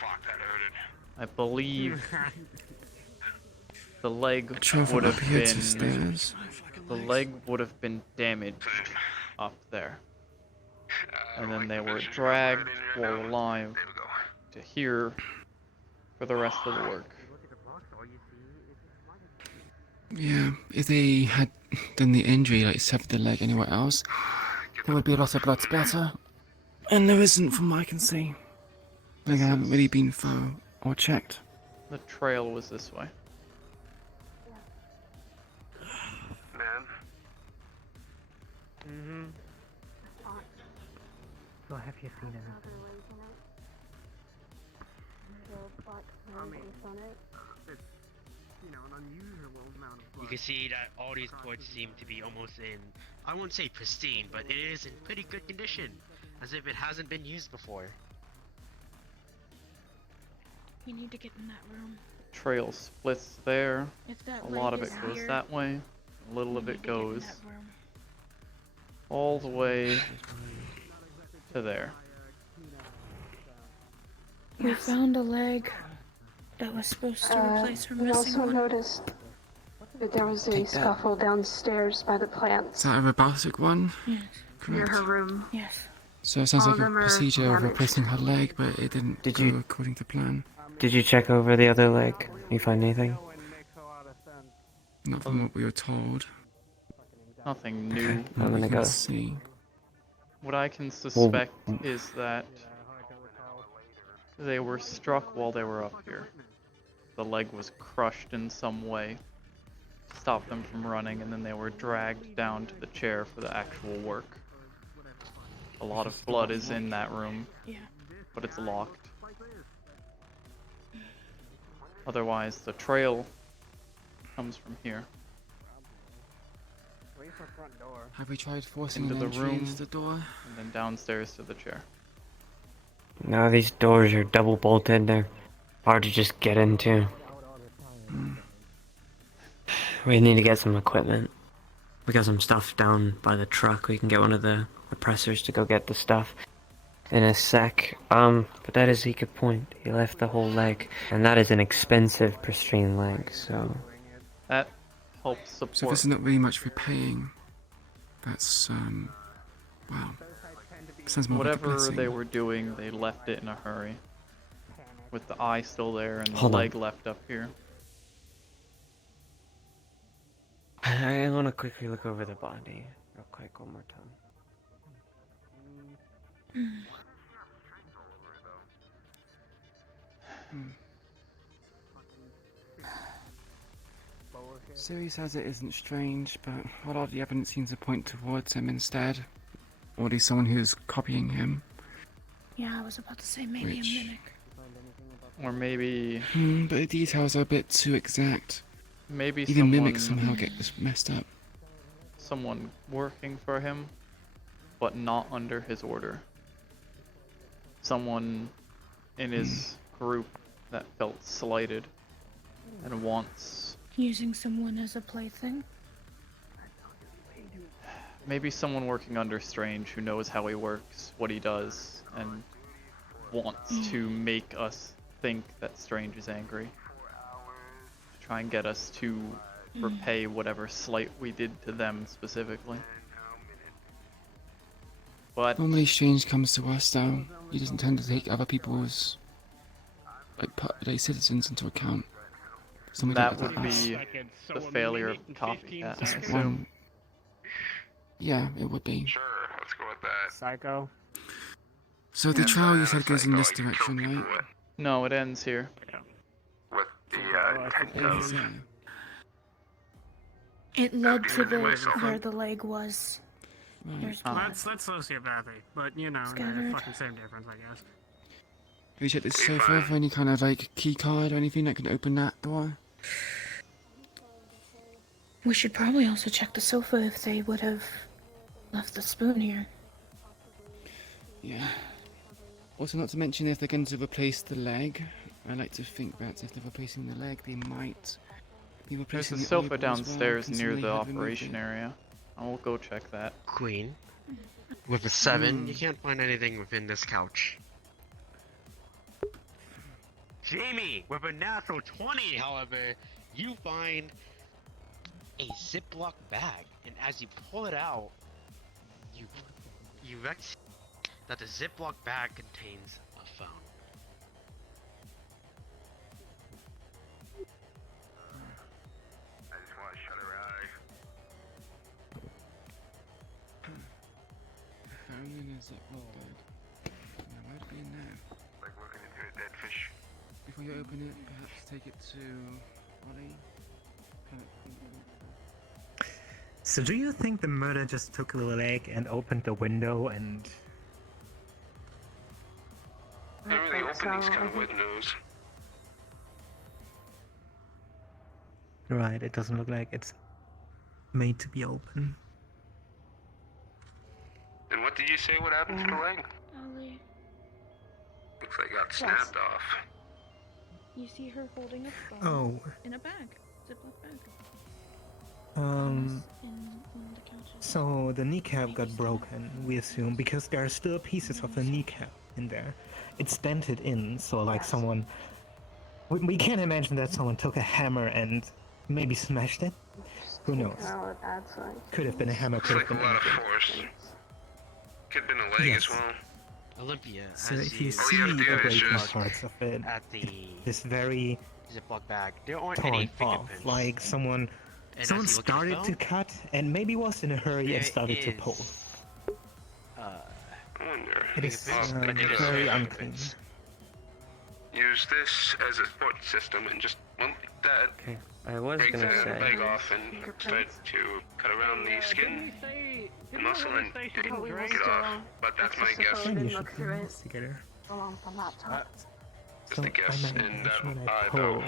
fuck, that hurted. I believe the leg A trail from would up have here to been stairs. the leg would have been damaged up there, and then they were dragged while alive There we go. to here for the rest of the work. Yeah, if they had done the injury, like severed the leg anywhere else, there would be a lot of blood splatter. And there isn't from what I can see. Like, I haven't really been thorough or checked. The trail was this way. Man, Mm-hmm. So have you seen anything? You can see that all these boards seem to be almost in, I won't say pristine, but it is in pretty good condition, as if it hasn't been used before. We need to get in that room. Trail splits there. If that A lot of leg it is goes here, that way. A little we of need it to get in goes that room. all the way to there. We found a leg that was supposed to replace her we missing also one. noticed that there was a Take that. scuffle downstairs by the Is plants that a robotic one? Yes. near Correct. her room. Yes. So it sounds All like of a them are procedure of damaged. replacing her leg, but it didn't Did go you- according to plan. Did you check over the other leg? You find anything? Not from what we were told. Nothing Okay, new. well, I'm we gonna can go. see. What I can suspect is that they were struck while they were up here. The leg was crushed in some way, stopped them from running, and then they were dragged down to the chair for the actual work. A lot of blood is in that room, Yeah. but it's locked. Otherwise, the trail comes from here. Have we tried forcing Into an the entry room. into the door? And then downstairs to the chair. No, these doors are double bolted. They're hard to just get into. We need to get some equipment. We got some stuff down by the truck. We can get one of the oppressors to go get the stuff in a sec. But that is a good point. He left the whole leg. And that is an expensive pristine leg, so... That helps So support. this is not really much repaying. That's, wow. Sounds more like a Whatever blessing. they were doing, they left it in a hurry. With the eye still there and the Hold on. leg left up here. I want to quickly look over the body real quick one more time. Siri says it isn't strange, but a lot of the evidence seems to point towards him instead. Or at least someone who's copying him. Yeah, I was about to say maybe Which- a mimic. Or maybe But the details are a bit too exact. maybe Even someone mimics somehow get this messed up. someone working for him but not under his order. Someone in his group that felt slighted and wants Using someone as a plaything? maybe someone working under Strange who knows how he works, what he does, and wants to make us think that Strange is angry. To try and get us to repay whatever slight we did to them specifically. But Normally Strange comes to us though. He doesn't tend to take other people's like citizens into account. Something that like would be the failure of Copycat, I assume. Yeah, it would be. Sure, let's go with that. Psycho. So the trial you said goes in this Psycho, you kill direction, people right? No, it ends here. With the intent of It led to Documented the myself. where the leg was. There's blood. That's sociopathy, but you know, Scattered. fucking same difference, I guess. Have you checked this sofa for any kind of like key card or anything that can open that door? We should probably also check the sofa if they would have left the spoon here. Yeah. Also, not to mention if they're going to replace the leg, I like to think that if they're replacing the leg, they might be There's replacing a the sofa eyeball as downstairs well, near considering the they had removed operation it. area. I will go check that. Queen. With a 7, you can't find anything within this couch. Jamie, with a natural 20, however, you find a Ziploc bag, and as you pull it out, you recognize that the Ziploc bag contains a phone. I just want to shut her eye. Phone in a Ziploc bag. Now, where'd it be in there? Like looking into a dead fish. Before you open it, perhaps take it to Ollie. So do you think the murder just took the leg and opened the window and... They really open these kind of windows. Right, it doesn't look like it's made to be open. And what did you say? What happened to the leg? Ollie, Looks like it got snapped off. you see her holding a phone Oh, in a bag. Ziploc bag. um... In the couches. So the kneecap got broken, we assume, because there are still pieces of the kneecap in there. It's dented in, so like someone... We can't imagine that someone took a hammer and maybe smashed it. Who knows? Could have been a hammer, Looks could like have a been lot of anything. force. Could have been a leg Yes. as well. Olympia, So as if you you see yeah, the dude, it's breaking just- parts of it, at the it's very Ziploc bag, there aren't any torn off. fingerprints. Like someone And as someone you look at the started to phone, cut and maybe was in a hurry there and started to is, pull. I wonder. It is Well, they could have very saved unclean. it. Use this as a support system and just one like that. Okay, I was Break the gonna say. leg off and start to cut around the skin, the muscle, and take it off. But that's my guess. Maybe you should put this together. Just a guess, I might and imagine when I I pull.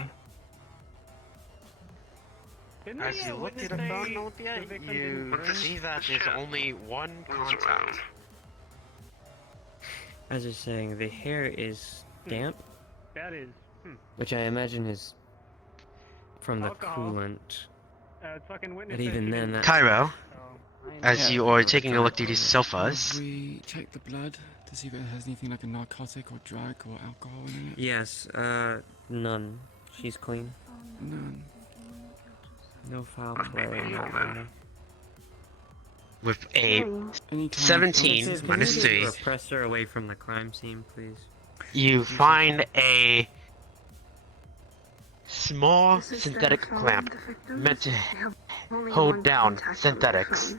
though. as you look at the phone, Olympia, you see that there's only one Moves around. contact. As you're saying, the hair is damp, That is. which I imagine is from the Alcohol. coolant. Fucking witness. But even then, that Cairo, as Yeah. you are taking a look through these Have sofas, we checked the blood to see if it has anything like a narcotic or drug or alcohol in it? yes, none. She's clean. None. No foul play. No. with a Any kind 17 of minus Can you 3, press her away from the crime scene, please? you find a small synthetic clamp meant to hold down synthetics.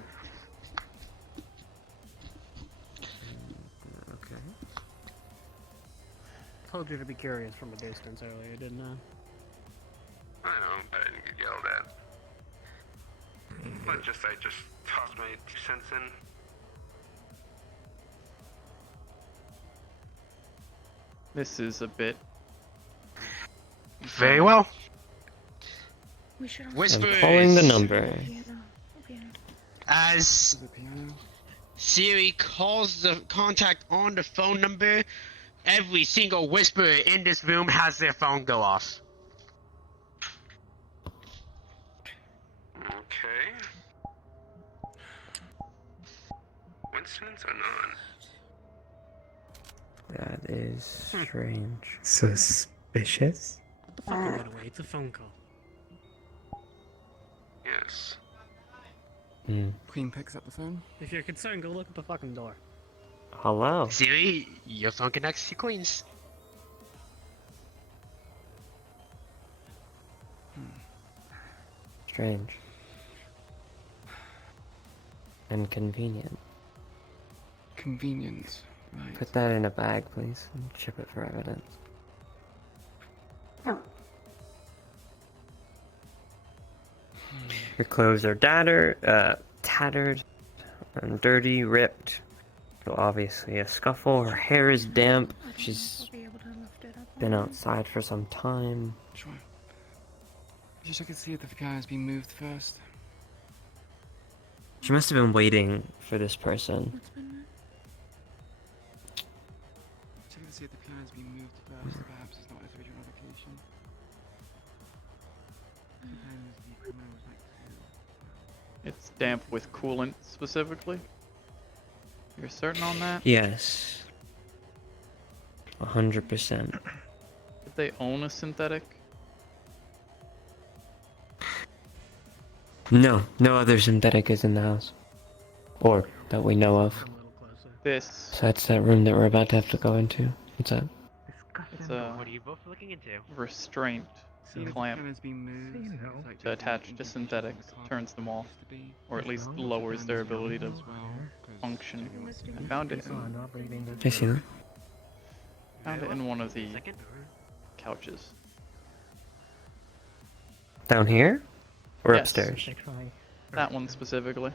Okay. Told you to be curious from a distance earlier, didn't I? I know, I didn't get yelled at. But I just tossed my 2 cents in. This is a bit. Very well. We should also Whispers. I'm calling the number. Piano. Piano. As the piano. Siri calls the contact on the phone number. Every single whisperer in this room has their phone go off. Okay. Coincidence or not? That is strange. Suspicious? Put the fucking gun away. It's a phone call. Yes. Queen picks up the phone. If you're concerned, go look at the fucking door. Hello. Siri, your phone connects to Queens. Strange. And convenient. Convenient. Right. Put that in a bag, please, and ship it for evidence. Oh. Her clothes are tattered and dirty, ripped. So obviously a scuffle. Her hair is damp. She's been outside for some time. Sure. Just check and see if the car has been moved first. She must have been waiting for this person. Check to see if the car has been moved first. Perhaps it's not its original location. It's damp with coolant specifically. You're certain on that? Yes. 100%. Did they own a synthetic? No, no other synthetic is in the house. Or that we know of. This. Besides that room that we're about to have to go into. What's that? It's a What are you both looking into? restraint clamp to attach to synthetics, turns them off, or at least lowers their ability to function. I found it I see that. in one of the couches. Down here? Or Yes. upstairs? That one specifically.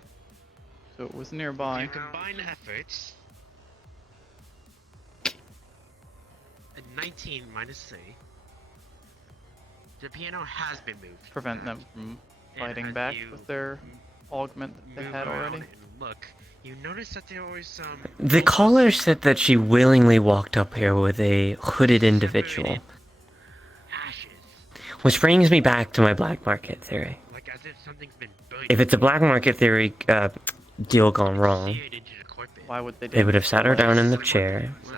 So it was nearby. You combine efforts. 19 minus 3. The piano has been moved. Prevent them from And fighting as back you with their augment that they move had around already. and look, you notice that there was some. The caller said that she willingly walked up here with a hooded individual. Ashes, Which brings me back to my black market theory. like as if something's been burned. If it's a black market theory deal gone wrong, Seared into the carpet. Why would they? they would have sat her down in the chair. So,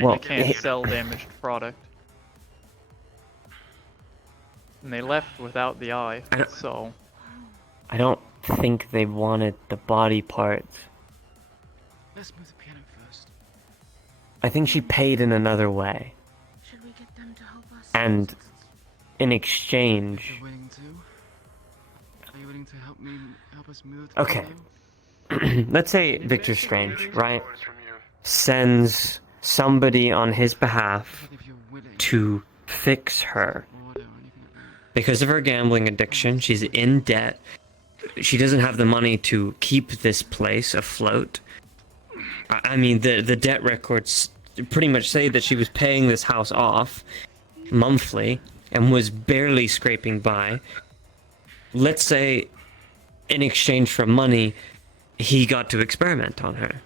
Well, They can't sell damaged product. And they left without the eye, I don't- so I don't think they wanted the body parts. Let's move the piano first. I think she paid in another way. Should we get them to help us? And in If exchange... you're willing to. Are you willing to help us move the Okay. piano? Let's say Victor Strange, right? Sends somebody on his behalf But if you're willing to fix her. order or anything like that. Because of her gambling addiction, she's in debt. She doesn't have the money to keep this place afloat. I mean, the debt records pretty much say that she was paying this house off monthly and was barely scraping by. Let's say, in exchange for money, he got to experiment on her.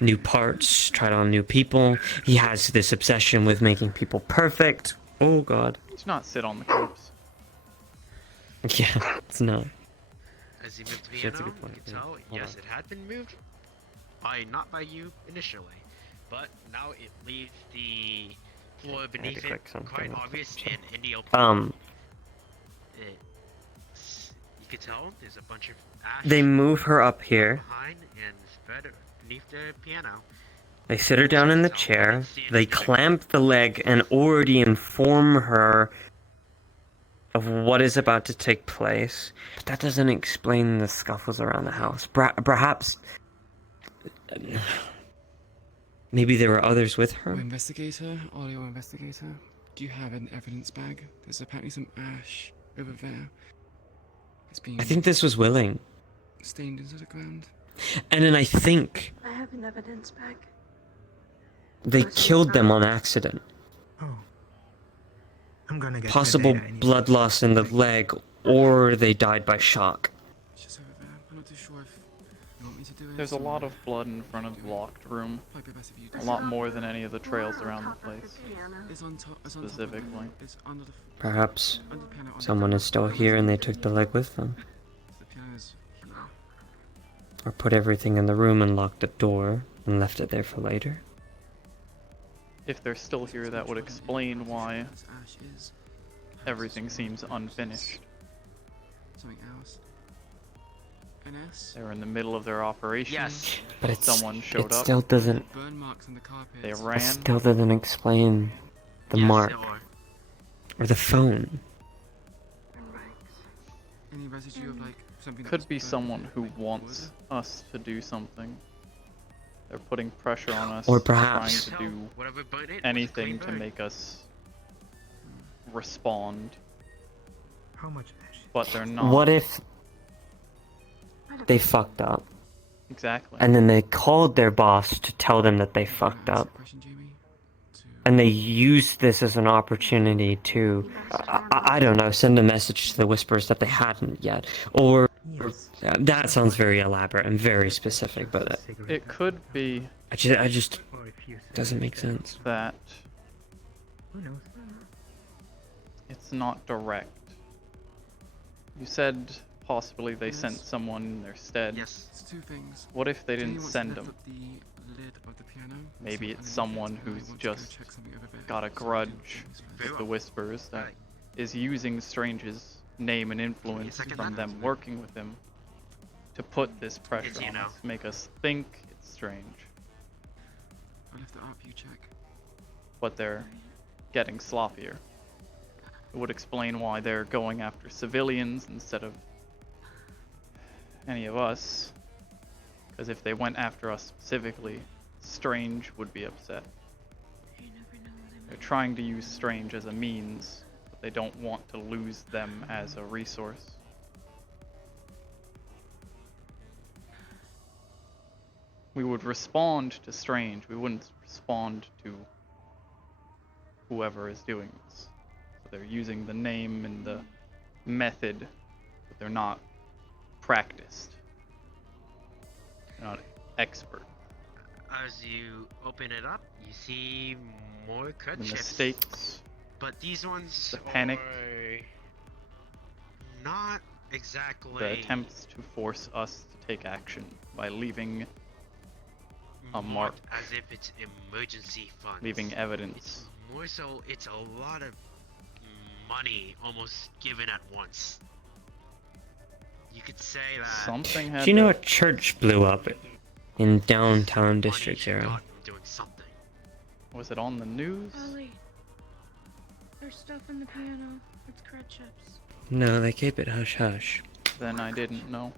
New parts, tried on new people. He has this obsession with making people perfect. Oh god. do not sit on the corpse. Yeah, it's not. as you moved the That's a piano, good point, you can yeah. tell, Hold yes, on. it had been moved. Not by you initially, but now it leaves the floor beneath it click something quite real quick, obvious so- and in the open. You can tell there's a bunch of ash They move her up here. behind and spread beneath the piano. They sit her down in the chair. They clamp the leg and already inform her of what is about to take place. But that doesn't explain the scuffles around the house. Perhaps... Maybe there were others with her? Investigator, audio investigator, do you have an evidence bag? There's apparently some ash over there. It's been I think this was willing. stained into the ground. And then I think I have an evidence bag. they killed them on accident. Oh. I'm gonna get Possible the data I need. blood loss in the leg, or they died by shock. It's just over there. I'm not too sure if you want me to do it. There's a lot or of blood in front of the locked room. Probably best if you do A it. lot more than any of the trails around the place. It's on top. It's on top of Specifically. It's under the. Perhaps Under the piano. On someone the, is still here and they took the leg with them. The piano's here. Or put everything in the room and locked the door and left it there for later. If they're still here, that would explain why Ash is everything seems unfinished. something else. NS. They were in the middle of their operation. Yes. But Someone showed it up. still doesn't. Burn marks on the carpet. They It ran. still doesn't explain the Yes, mark there are. or the phone. Any residue of like something. that Could was be burnt, someone who like wants wood? us to do something. They're putting pressure on us. Or perhaps- trying to do Whatever burnt it was a anything clean to burn. make us respond, How much ash? but they're not. What if they fucked up Exactly. and then they called their boss to tell them that they Wanna fucked answer up? the question, Jamie? To- And they used this as an opportunity to, I don't know, send a message to the Whispers that they hadn't yet. Or, Yes. that sounds very elaborate and very specific, but It could be I just, Or if you doesn't make sense. that Who knows? it's not direct. You said possibly they sent someone in their stead. Yes. It's two things. What if they Jamie didn't wants to send lift them? up the lid of the piano, Maybe and it's then someone he who's wants to go just check something over there. got a So we do grudge things first. Very with the well. Whispers that Right. is using Strange's name and influence second from that. them working with him to put this pressure It's you on now. us, make us think it's Strange. I left the RP check. But they're getting sloppier. It would explain why they're going after civilians instead of any of us. Because if they went after us specifically, Strange would be upset. You never know what They're trying to use Strange as a means, but they don't want to lose them as a resource. We would respond to Strange, we wouldn't respond to whoever is doing this. So they're using the name and the method, but they're not practiced. They're not expert. As you open it up, you see more cut The chips. mistakes, But these ones the panic, are not exactly the attempts to force us to take action by leaving a mark, marked as if it's emergency funds. leaving It's evidence. more so it's a lot of money almost given at once. You could say that Something had Do you know to- a church blew up in downtown money District she 0? got from doing something. Was it on the news? Ollie, there's stuff in the piano. It's crud chips. No, they keep it hush hush. Then I didn't know.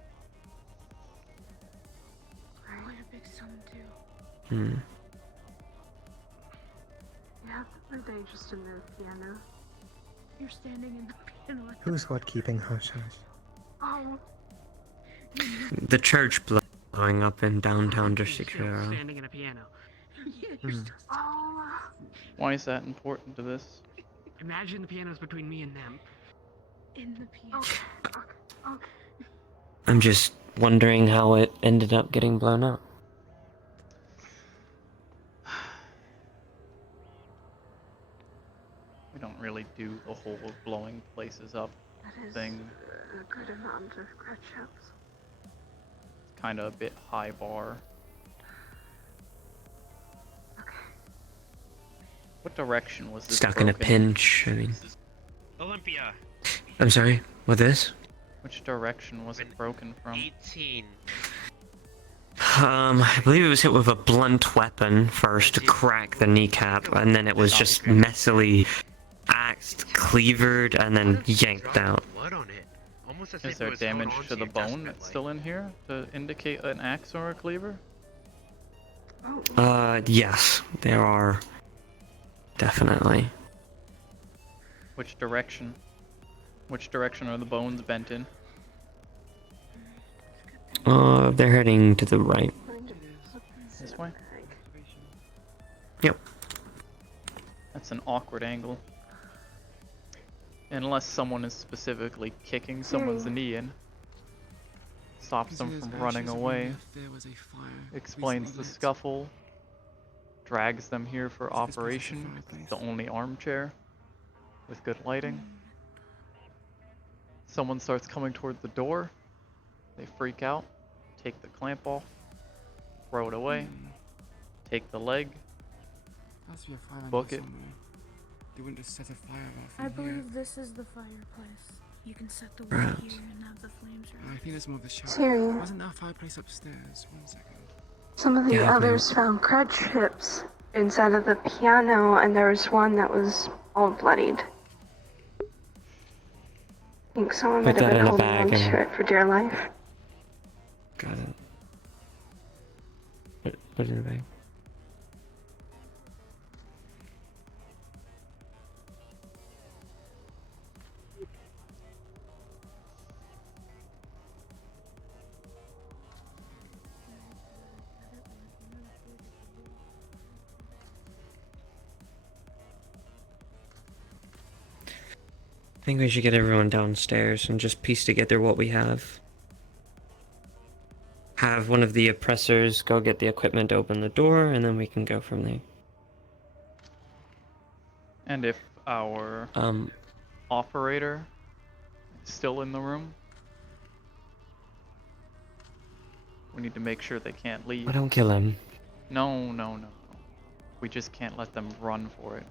Quite a big sum too. Hmm. Yeah, or they just in the piano. You're standing in the piano. At Who's what keeping hush hush? Oh, The church blowing up in downtown District Still 0. standing in a piano. yeah, you're Hmm. still oh. Why is that important to this? Imagine the piano's between me and them. in the piano. Okay. Okay. I'm just wondering how it ended up getting blown up. We don't really do the whole blowing places up That is thing. a good amount of ketchups. Kind of a bit high bar. Okay. What direction was this Stuck in a broken? pinch. I mean, Olympia, I'm sorry. What this? Which direction was it broken from? 18. I believe it was hit with a blunt weapon first to crack the kneecap, and then it was just messily axed, cleavered, and then yanked out. Blood on it. Almost as Is if there it was held damage onto to the your desk bone bed, that's like. still in here to indicate an axe or a cleaver? Oh. Yes, there are. Definitely. Which direction? Which direction are the bones bent in? They're heading to the right. This way? Yep. That's an awkward angle. Unless someone is specifically kicking someone's knee in. stops them There's from ashes running around away, if there was a fire explains recently the lit. scuffle, drags them here for Is this place a operation. fireplace? It's the only armchair with good lighting. Someone starts coming toward the door. They freak out, take the clamp off, throw it away, take the leg, There has to be a fire book engine it. somewhere. They wouldn't just set a fire off I in here. believe this is the fireplace. You can set the wood Perhaps. here and have the flames I think there's more of a shower. Siri, Wasn't there a fireplace upstairs? 1 second. some of the Yeah, others found crutch chips inside of the piano, and there was one that was all bloodied. I think someone Put might have that been in a holding bag on and- to it for dear life. Got it. Put it in a bag. I think we should get everyone downstairs and just piece together what we have. Have one of the oppressors go get the equipment, open the door, and then we can go from there. And if our Um, operator is still in the room, we need to make sure they can't leave. I don't kill him. No. We just can't let them run for it.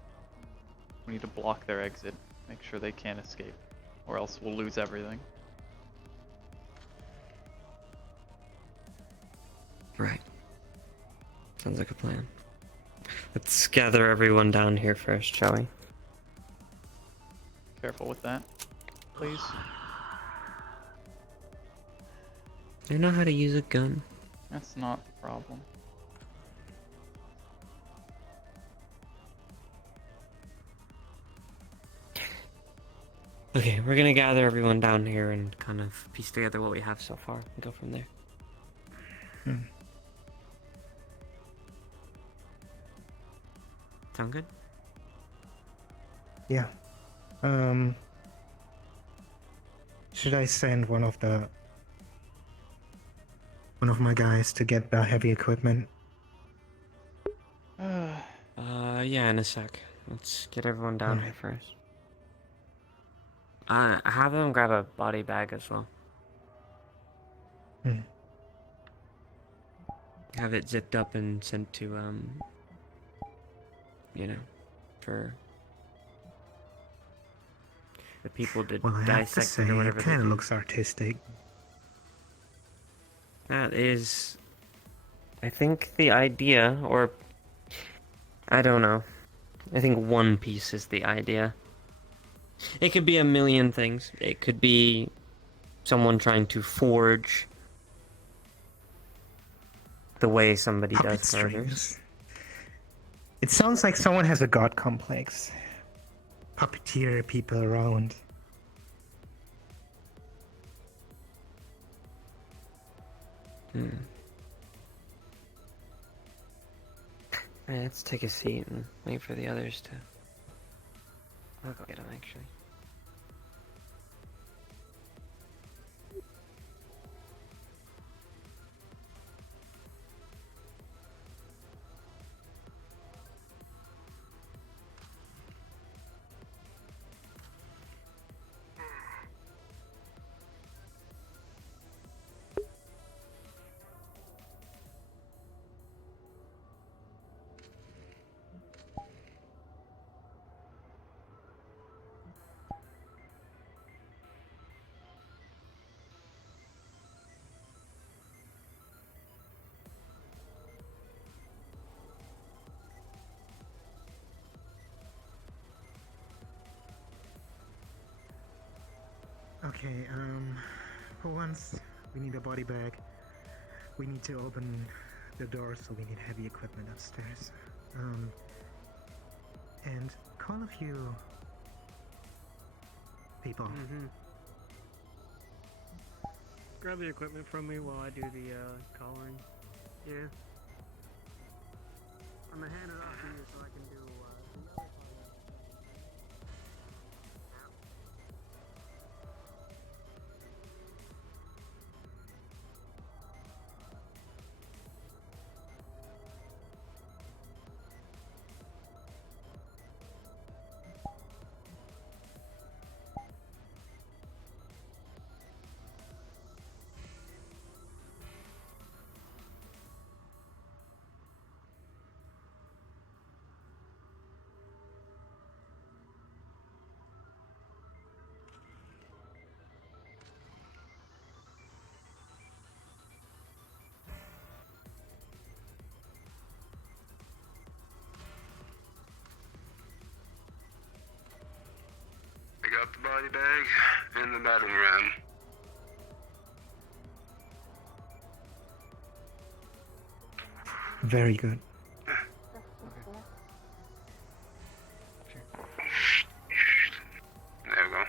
We need to block their exit, make sure they can't escape, or else we'll lose everything. Right. Sounds like a plan. Let's gather everyone down here first, shall we? Careful with that, please. Do you know how to use a gun? That's not the problem. Okay, we're gonna gather everyone down here and kind of piece together what we have so far and go from there. Sound good? Yeah. Should I send one of my guys to get the heavy equipment? Yeah, in a sec. Let's get everyone down Alright. here first. Have them grab a body bag as well. Hmm. Have it zipped up and sent to, you know, for the people to Well, I have to dissect say, it or it whatever they kind of do. looks artistic. That is, I think the idea, or I don't know. I think one piece is the idea. It could be a million things. It could be someone trying to forge the way somebody Puppet does murders. strings. It sounds like someone has a god complex. Puppeteer people around. Alright, let's take a seat and wait for the others to... I'll go get them, actually. Okay, for once, we need a body bag. We need to open the door, so we need heavy equipment upstairs. And call a few people. Grab the equipment from me while I do the calling. Yeah. I'm gonna hand it off to you so I can do the other part. got the body bag and the battering ram. Very good. There we go.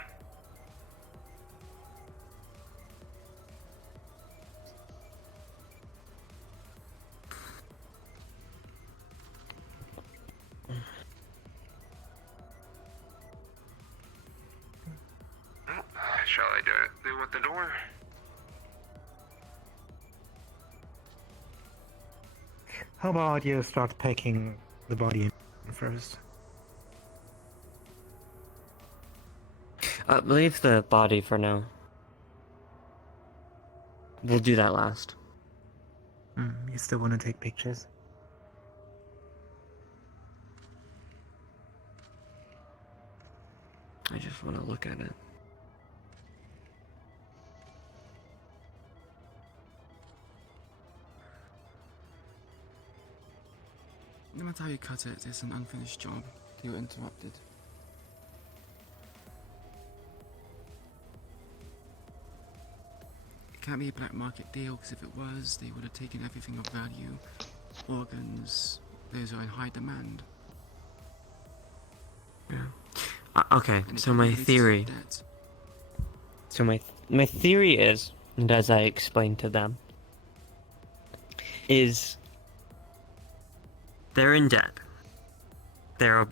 Shall I do with the door? How about you start packing the body in first? Leave the body for now. We'll do that last. You still want to take pictures? I just want to look at it. No matter how you cut it, it's an unfinished job. You were interrupted. It can't be a black market deal, because if it was, they would have taken everything of value. Organs, those are in high demand. Yeah. Okay, so my theory. So my theory is, and as I explained to them, is they're in debt. They're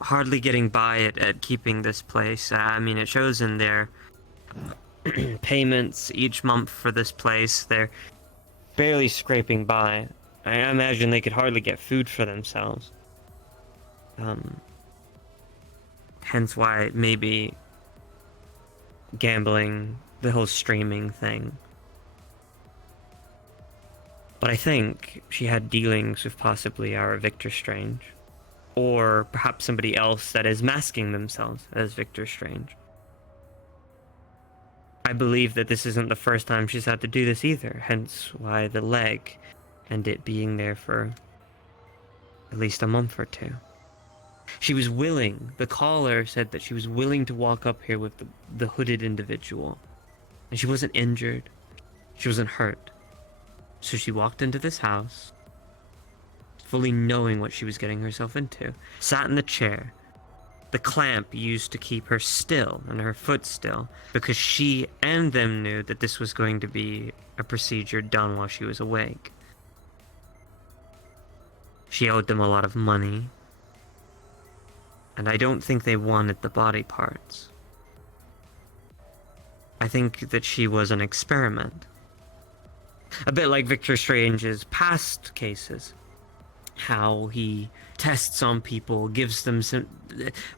hardly getting by at keeping this place. I mean, it shows in their payments each month for this place. They're barely scraping by. I imagine they could hardly get food for themselves. Hence why maybe gambling, the whole streaming thing. But I think she had dealings with possibly our Victor Strange. Or perhaps somebody else that is masking themselves as Victor Strange. I believe that this isn't the first time she's had to do this either, hence why the leg and it being there for at least a month or two. She was willing, the caller said that she was willing to walk up here with the hooded individual. And she wasn't injured, she wasn't hurt. So she walked into this house, fully knowing what she was getting herself into, sat in the chair, the clamp used to keep her still and her foot still, because she and them knew that this was going to be a procedure done while she was awake. She owed them a lot of money, and I don't think they wanted the body parts. I think that she was an experiment. A bit like Victor Strange's past cases. How he tests on people, gives them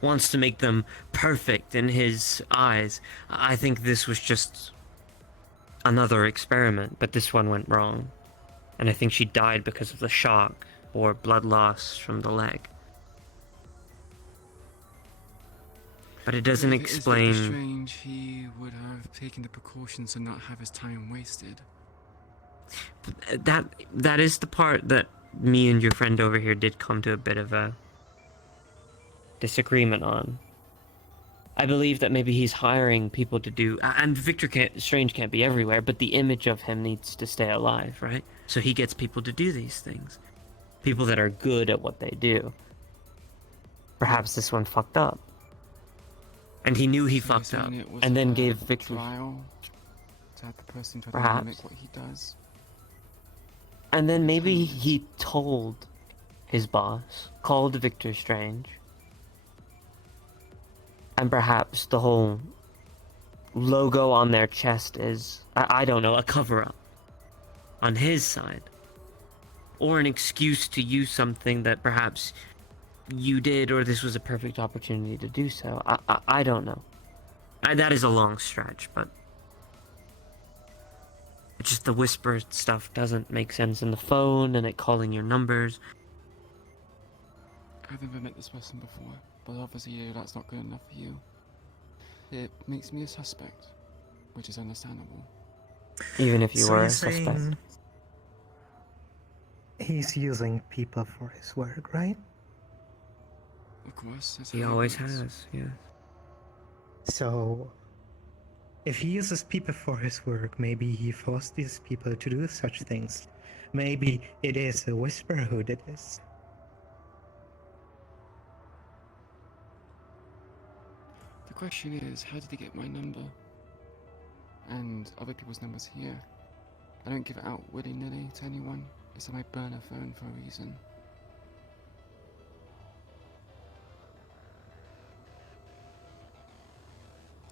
wants to make them perfect in his eyes. I think this was just another experiment, but this one went wrong. And I think she died because of the shock or blood loss from the leg. But it doesn't explain. If it is strange, he would have taken the precautions and not have his time wasted. That is the part that me and your friend over here did come to a bit of a disagreement on. I believe that maybe he's hiring people to do, and Strange can't be everywhere, but the image of him needs to stay alive, right? So he gets people to do these things. People that are good at what they do. Perhaps this one fucked up. And he knew he fucked up, and then gave Victor... Trial to have the person try to Perhaps. mimic what he does. And then maybe he told his boss, called Victor Strange, and perhaps the whole logo on their chest is, I don't know, a cover-up on his side. Or an excuse to use something that perhaps you did, or this was a perfect opportunity to do so. I don't know. That is a long stretch, but it's just the whisper stuff doesn't make sense in the phone, and it calling your numbers. I've never met this person before, but obviously that's not good enough for you. It makes me a suspect, which is understandable. Even if you So were you're a suspect. saying he's using people for his work, right? Of course, that's He how it always works. has, yeah. So, if he uses people for his work, maybe he forced these people to do such things. Maybe it is a Whisper who did this. The question is, how did he get my number? And other people's numbers here. I don't give it out willy-nilly to anyone. It's on my burner phone for a reason.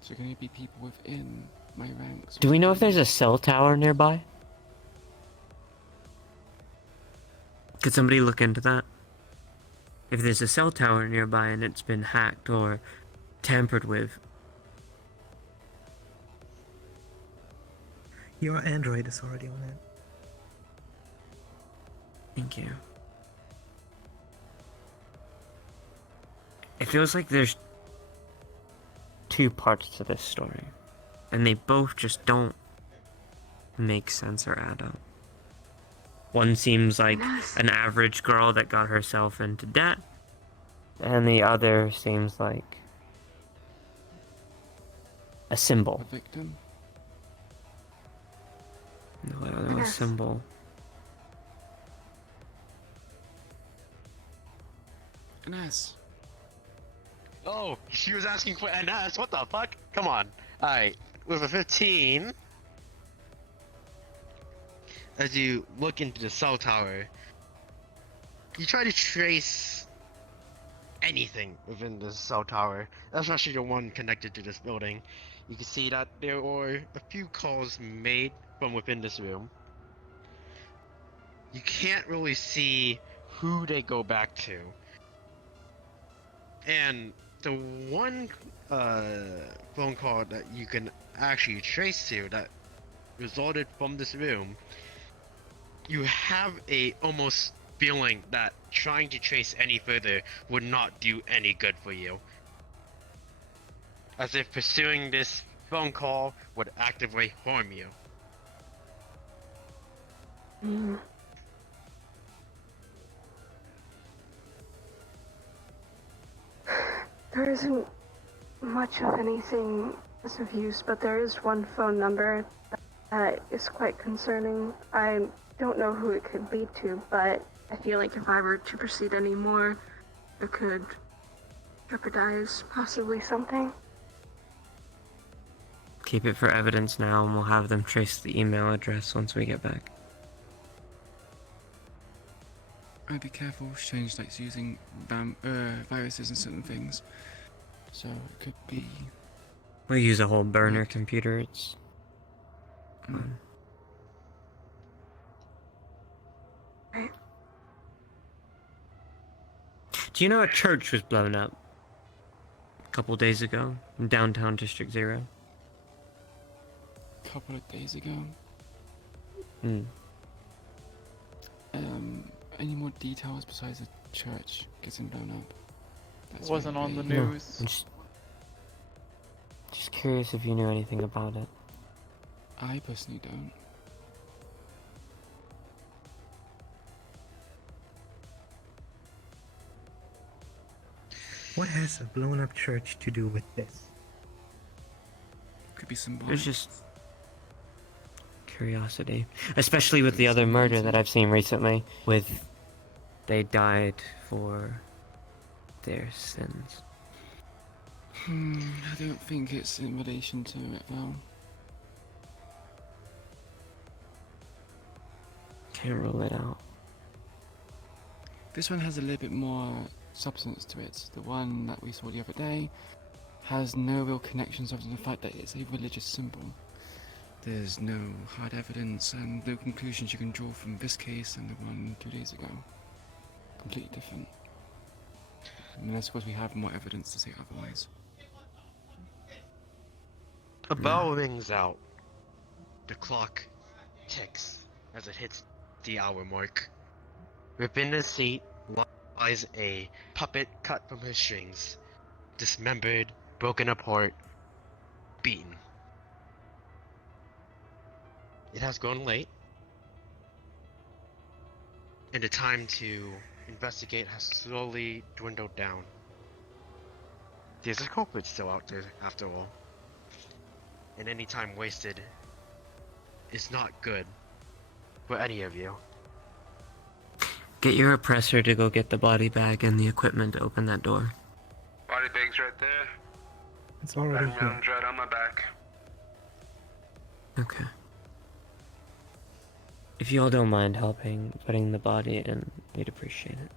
So can it be people within my ranks? Do we know if there's a cell tower nearby? Could somebody look into that? If there's a cell tower nearby and it's been hacked or tampered with. Your android is already on it. Thank you. It feels like there's two parts to this story, and they both just don't make sense or add up. One seems like an average girl that got herself into debt, and the other seems like a symbol. A victim? No, a symbol. An ass. Oh, she was asking for an ass. What the fuck? Come on. Alright, with a 15, as you look into the cell tower, you try to trace anything within the cell tower, especially the one connected to this building. You can see that there were a few calls made from within this room. You can't really see who they go back to. And the one phone call that you can actually trace to that resulted from this room, you have a almost feeling that trying to trace any further would not do any good for you. As if pursuing this phone call would actively harm you. There isn't much of anything as of use, but there is one phone number that is quite concerning. I don't know who it could be to, but I feel like if I were to proceed anymore, it could jeopardize possibly something. Keep it for evidence now, and we'll have them trace the email address once we get back. I'd be careful, Strange likes using viruses and certain things. So it could be... We'll use a whole burner computer, it's fine. Do you know a church was blown up a couple days ago in downtown District 0? Couple of days ago. Any more details besides the church getting blown up? It wasn't on the No, news. I'm just curious if you knew anything about it. I personally don't. What has a blown up church to do with this? Could be symbolic. There's just curiosity, especially with the other murder that I've seen recently, with they died for their sins. I don't think it's in relation to it though. Can't rule it out. This one has a little bit more substance to it. The one that we saw the other day has no real connections other than the fact that it's a religious symbol. There's no hard evidence and no conclusions you can draw from this case and the one 2 days ago. Completely different. And I suppose we have more evidence to say otherwise. A bell rings out. The clock ticks as it hits the hour mark. Within the seat lies a puppet cut from her strings, dismembered, broken apart, beaten. It has grown late, and the time to investigate has slowly dwindled down. There's a culprit still out there, after all. And any time wasted is not good for any of you. Get your oppressor to go get the body bag and the equipment to open that door. Body bag's right there. It's already here. Gun's right on my back. Okay. If you all don't mind helping putting the body in, we'd appreciate it.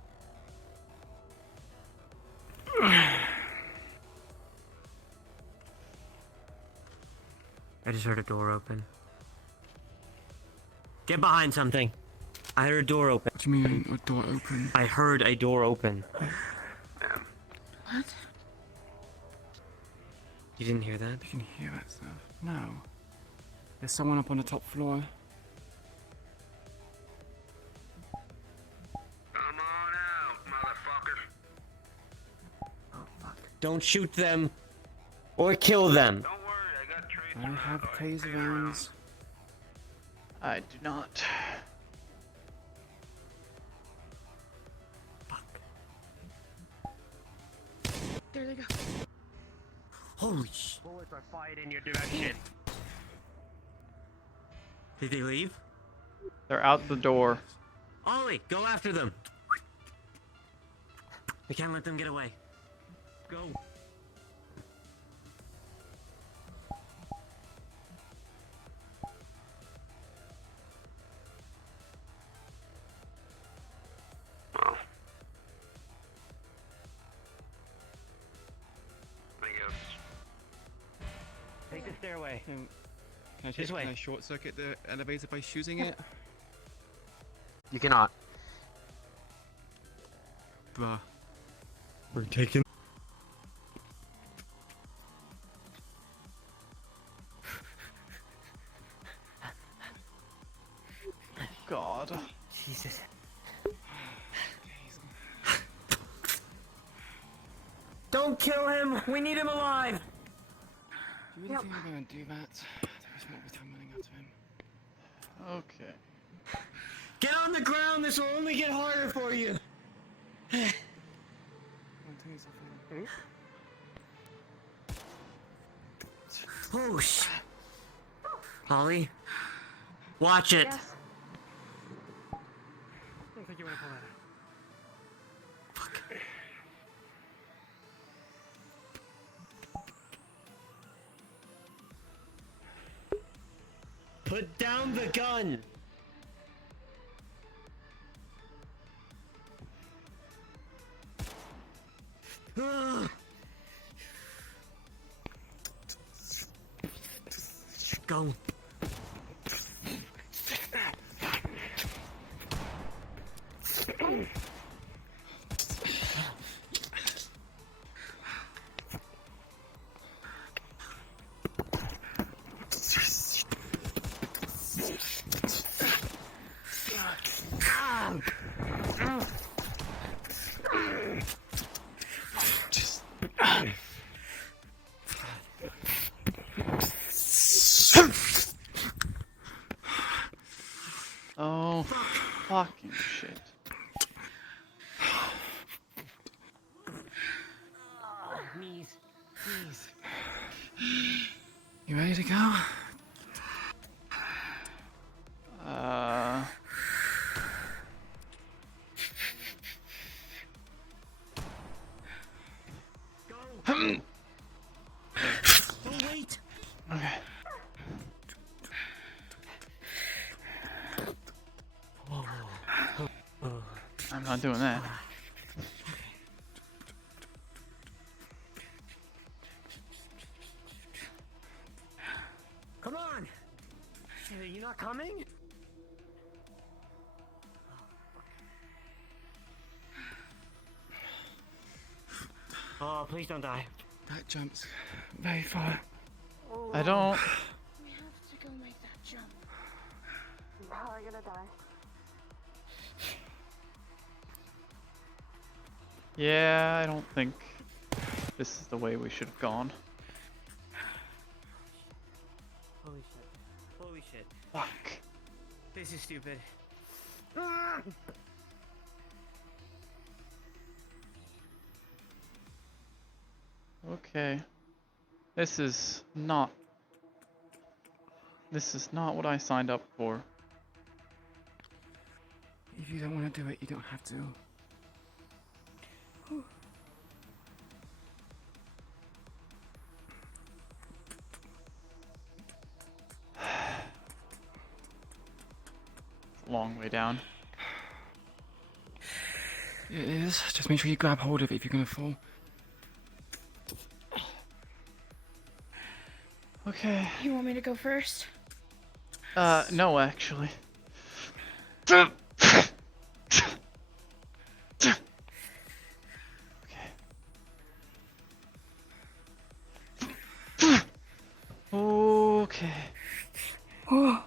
I just heard a door open. Get behind something! I heard a door open. What do you mean, a door open? I heard a door open. What? You didn't hear that? You can hear that stuff. No. There's someone up on the top floor. Come on out, motherfucker. Don't shoot them! Or kill them! Don't worry, I got trace. I have taser rounds. I do not. There they go. Holy sh... Bullets are fired in your direction. Did they leave? They're out the door. Ollie, go after them! We can't let them get away. Go! Well, I guess. Take the stairway. Can I, This way. Can I short circuit the elevator by shooting it? You cannot. Bruh. We're taking... God. Jesus. Don't kill him! We need him alive! Do you really think I'm gonna do that? There is more time running out of him. Okay. Get on the ground! This will only get harder for you! I'll tell you something. Oh, sh... Holly? Watch it! Yes. I don't think you want to pull that out. Put down the gun! Go. Oh, fucking shit. Knees. Knees. You ready to go? Oh, wait! Okay. I'm not doing that. Come on! Are you not coming? Oh, please don't die. That jump's very far. I don't. We have to go make that jump. I'm probably gonna die. Yeah, I don't think this is the way we should have gone. Holy shit. Holy shit. Fuck. This is stupid. Okay. This is not what I signed up for. If you don't want to do it, you don't have to. It's a long way down. It is. Just make sure you grab hold of it if you're gonna fall. Okay. You want me to go first? No, actually. Okay. Oh.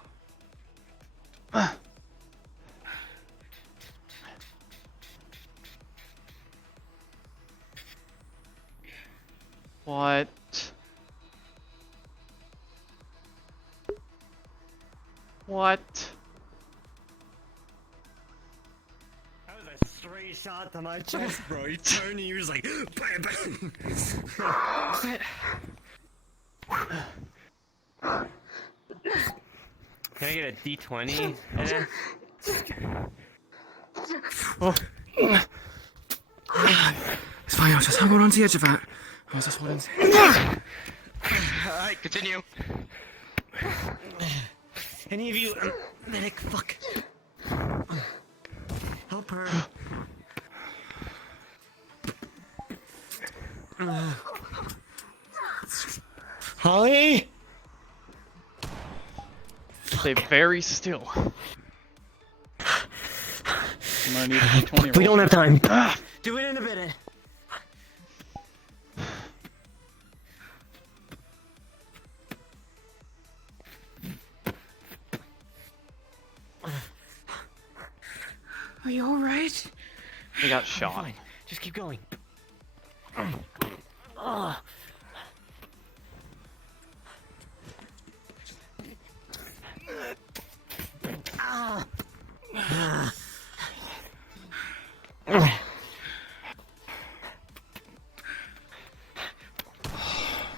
What? What? That was a straight shot to my chest, bro. You turned and you were just like, bam, bam. Can I get a D20? Oh. It's fine, I'll just hold on to the edge of that. I was just holding. Alright, continue. Any of you, medic, fuck. Help her. Holly? Stay very still. I'm gonna need a D20 We roll. don't have time. Do it in a minute. Are you alright? I got shot. Fine. Just keep going.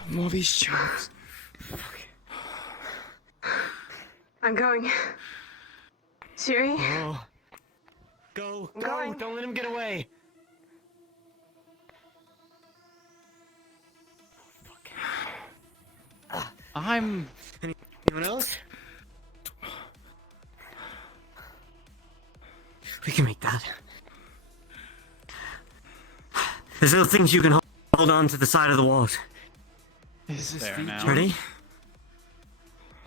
More of these chunks. I'm going. Siri? Oh. Go, go, Going. don't let him get away. I'm... Anyone else? We can make that. There's little things you can hold on to the side of the walls. Is this there the now? Ready?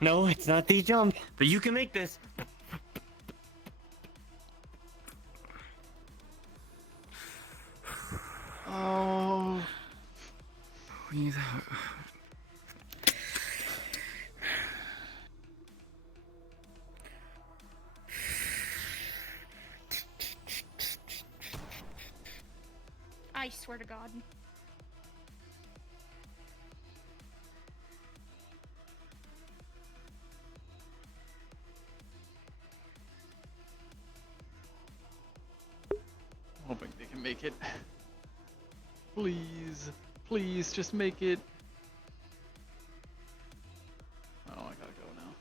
No, it's not the jump, but you can make this. Oh... We need that. I swear to God. Hoping they can make it. Please. Please, just make it. Oh, I gotta go now.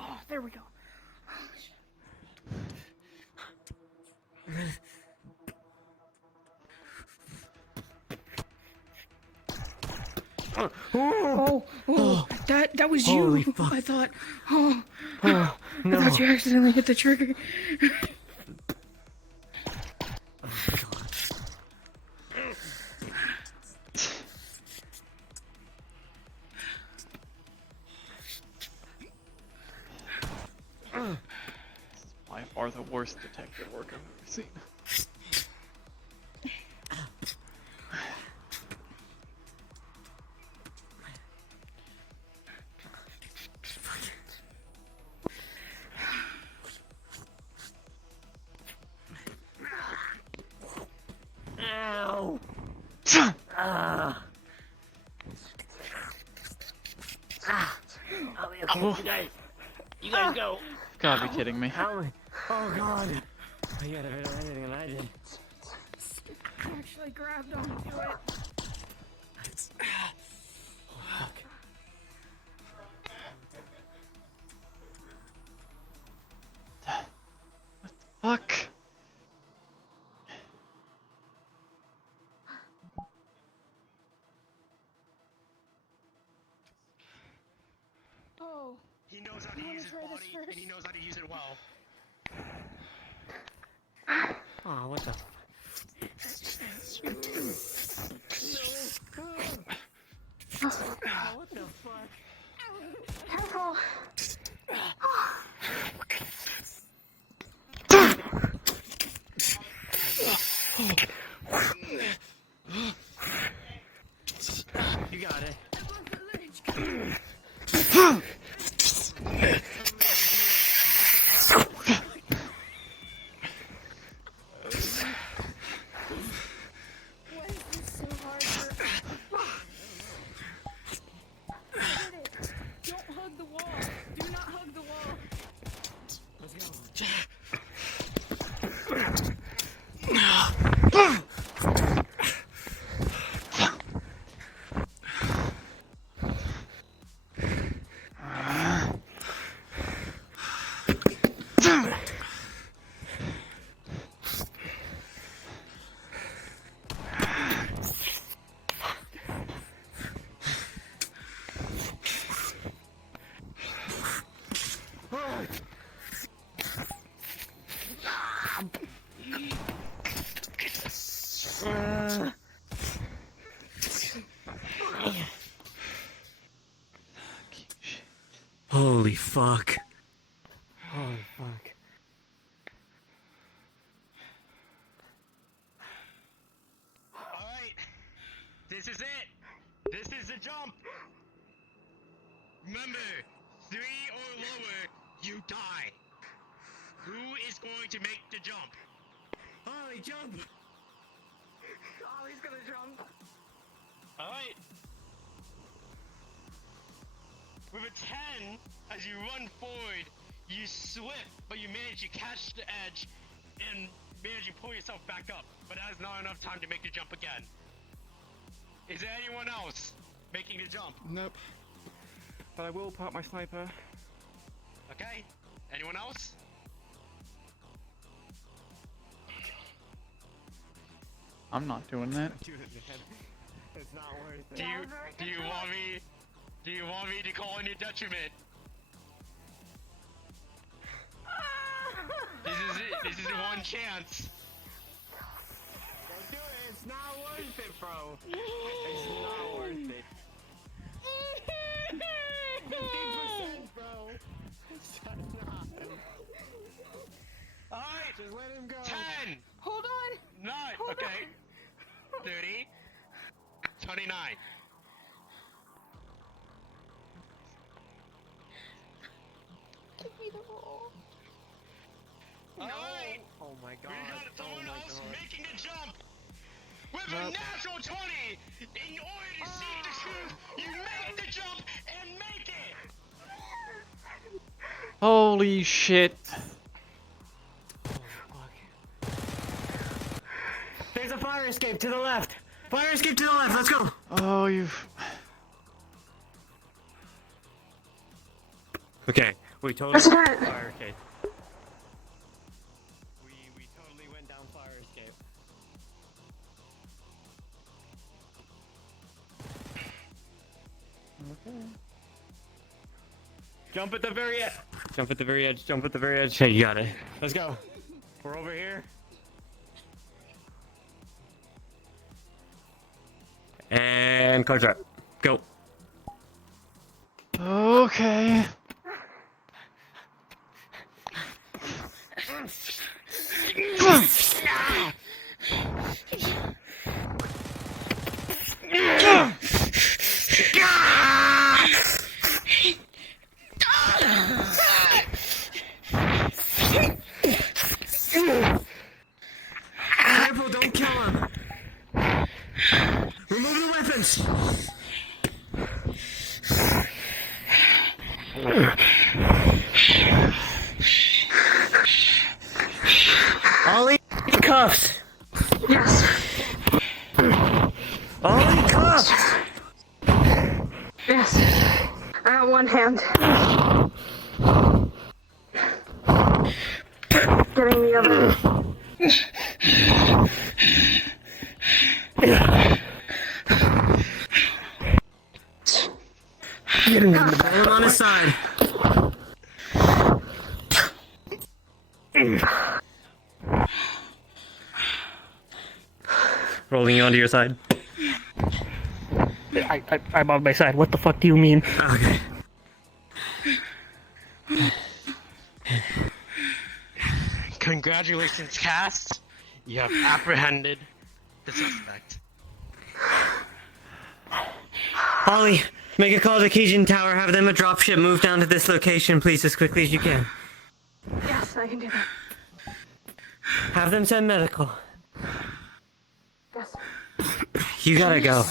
Oh, there we go. Oh, that was you. Holy fuck. I thought, Oh, I no. thought you accidentally hit the trigger. This is by far the worst detective work I've ever seen. Ow. Oh, okay. You guys go. Gotta be kidding me. How am I? Oh god! You had a better ending than I did. I actually grabbed onto it. Fuck. Fuck. Oh. He knows how to use his body, and he knows how to use it well. Oh, what the? Oh, what the fuck? Careful. You got it. Why is this so hard for... Get it. Don't hug the wall. Do not hug the wall. Let's go. Holy fuck. Holy fuck. Alright. This is it. This is the jump. Remember, 3 or lower, you die. Who is going to make the jump? Ollie, jump! Ollie's gonna jump. Alright. With a 10, as you run forward, you slip, but you manage to catch the edge and manage to pull yourself back up. But that is not enough time to make the jump again. Is there anyone else making the jump? Nope. But I will pop my sniper. Okay. Anyone else? I'm not doing that. Do it, man. It's not worth it. Do you want me to call on your detriment? This is one chance. Don't do it. It's not worth it, bro. It's not worth it. 50%, bro. Shut up. Alright. Just let him go. 10. Hold on. 9. Okay. 30. 29. Give me the roll. Alright. Oh my god. We got someone else making a jump. With a Nope. natural 20. In order to see the truth, you make the jump and make it. Holy shit. There's a fire escape to the left. Fire escape to the left. Let's go. Oh, you've... Okay, we totally What's that? fire escape. We totally went down fire escape. Okay. Jump at the very edge. Jump at the very edge. Jump at the very edge. Hey, you got it. Let's go. We're over here. And card trap. Go. Okay. Careful, don't kill him. Remove the weapons. Yes. I got one hand. Getting the other. Get him in the back. Pull him on his side. Rolling you onto your side. I'm on my side. What the fuck do you mean? Okay. Congratulations, cast. You have apprehended the suspect. Ollie, make a call to Kijin Tower. Have them a dropship move down to this location, please, as quickly as you can. Yes, I can do that. Have them send medical. Yes. You gotta go.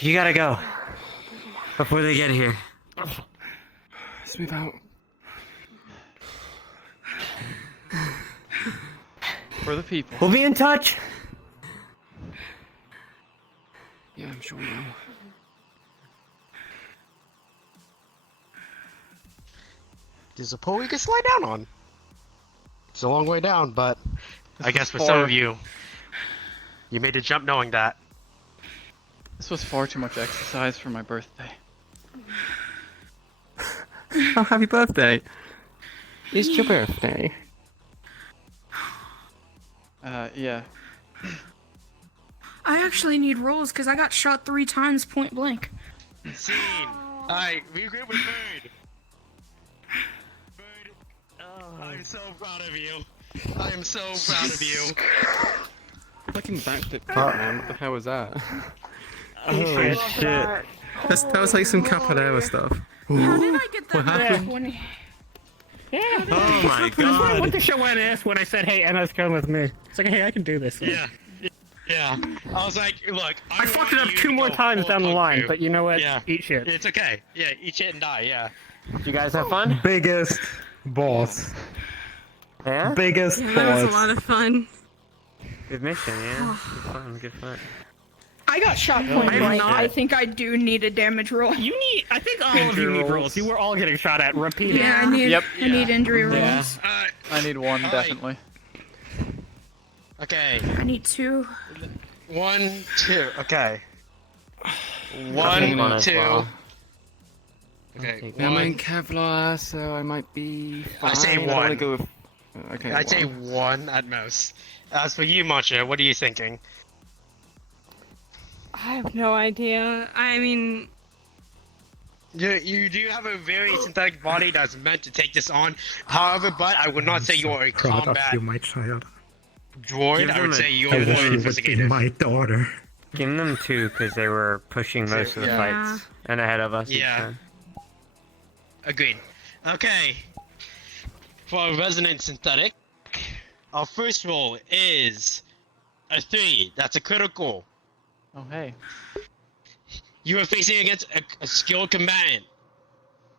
You gotta go. Before they get here. Let's move out. For the people. We'll be in touch. Yeah, I'm sure we will. There's a pole we can slide down on. It's a long way down, but I guess for far. some of you, you made a jump knowing that. This was far too much exercise for my birthday. Oh, happy birthday! It's your birthday. Yeah. I actually need rolls because I got shot 3 times point blank. Scene. Alright, we agree with Bird. Bird, I'm so proud of you. I am so proud of you. Fucking backflip cut, man. What the hell was that? Holy shit. That was like some capoeira stuff. How did I get that What back happened? when Yeah. Oh my That's why I god. went to show my ass when I said, hey, Emma's coming with me. It's like, hey, I can do this. Yeah. Yeah. I was like, look, I fucked it up 2 more times down the line, but you know what? Yeah. Eat shit. It's okay. Yeah, eat shit and die, yeah. Did you guys have fun? Biggest boss. Yeah? Biggest Yeah, that was a boss. lot of fun. Good mission, yeah. Good fun, good fun. I got shot point I'm blank. not- I think I do need a damage roll. You need. I think all of you need rolls. You were all getting shot at repeatedly. Yeah, I need. Yep. I need injury rolls. Yeah. I need one, Alright. definitely. Okay. I need 2. 1, 2. Okay. Nothing 1, fun as 2. well. Okay. I'm in 1. Kevlar, so I might be fine. I say don't wanna one. go with... Okay, I'd say one. 1 at most. As for you, Matcha, what are you thinking? I have no idea. I mean, You do have a very synthetic body that's meant to take this on. However, but I would not say you're a Proud of combat you, my child. droid. Give I would them a- say you're I more wish you would be investigative. my daughter. Give them 2 because they were pushing most of the Yeah. fights and ahead of us each Yeah. time. Agreed. Okay. For resonant synthetic, our first roll is a 3. That's a critical. Oh, hey. You are facing against a skilled combatant.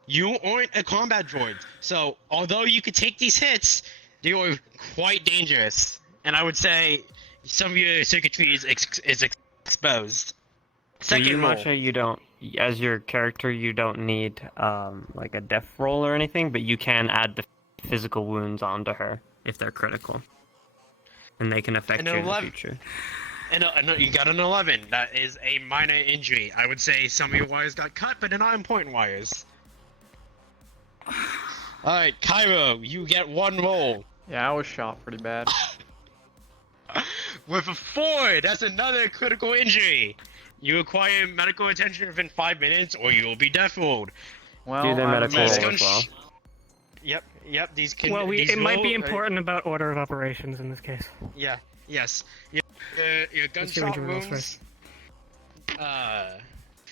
You aren't a combat droid, so although you could take these hits, they are quite dangerous. And I would say some of your circuitry is exposed. For you, Second roll. Matcha, you don't, as your character, you don't need like a death roll or anything, but you can add the physical wounds onto her if they're critical, and they can affect And you in the 11 future. And you got an 11. That is a minor injury. I would say some of your wires got cut, but they're not important wires. Alright, Cairo, you get 1 roll. Yeah, I was shot pretty bad. With a 4, that's another critical injury. You require medical attention within 5 minutes, or you will be death rolled. Well, Do their I'm medical These roll medic. as well. Yep, these can. Well, these it might be roll- important about order of operations in this case. Yeah, yes. Your Let's do gunshot injury rolls wounds.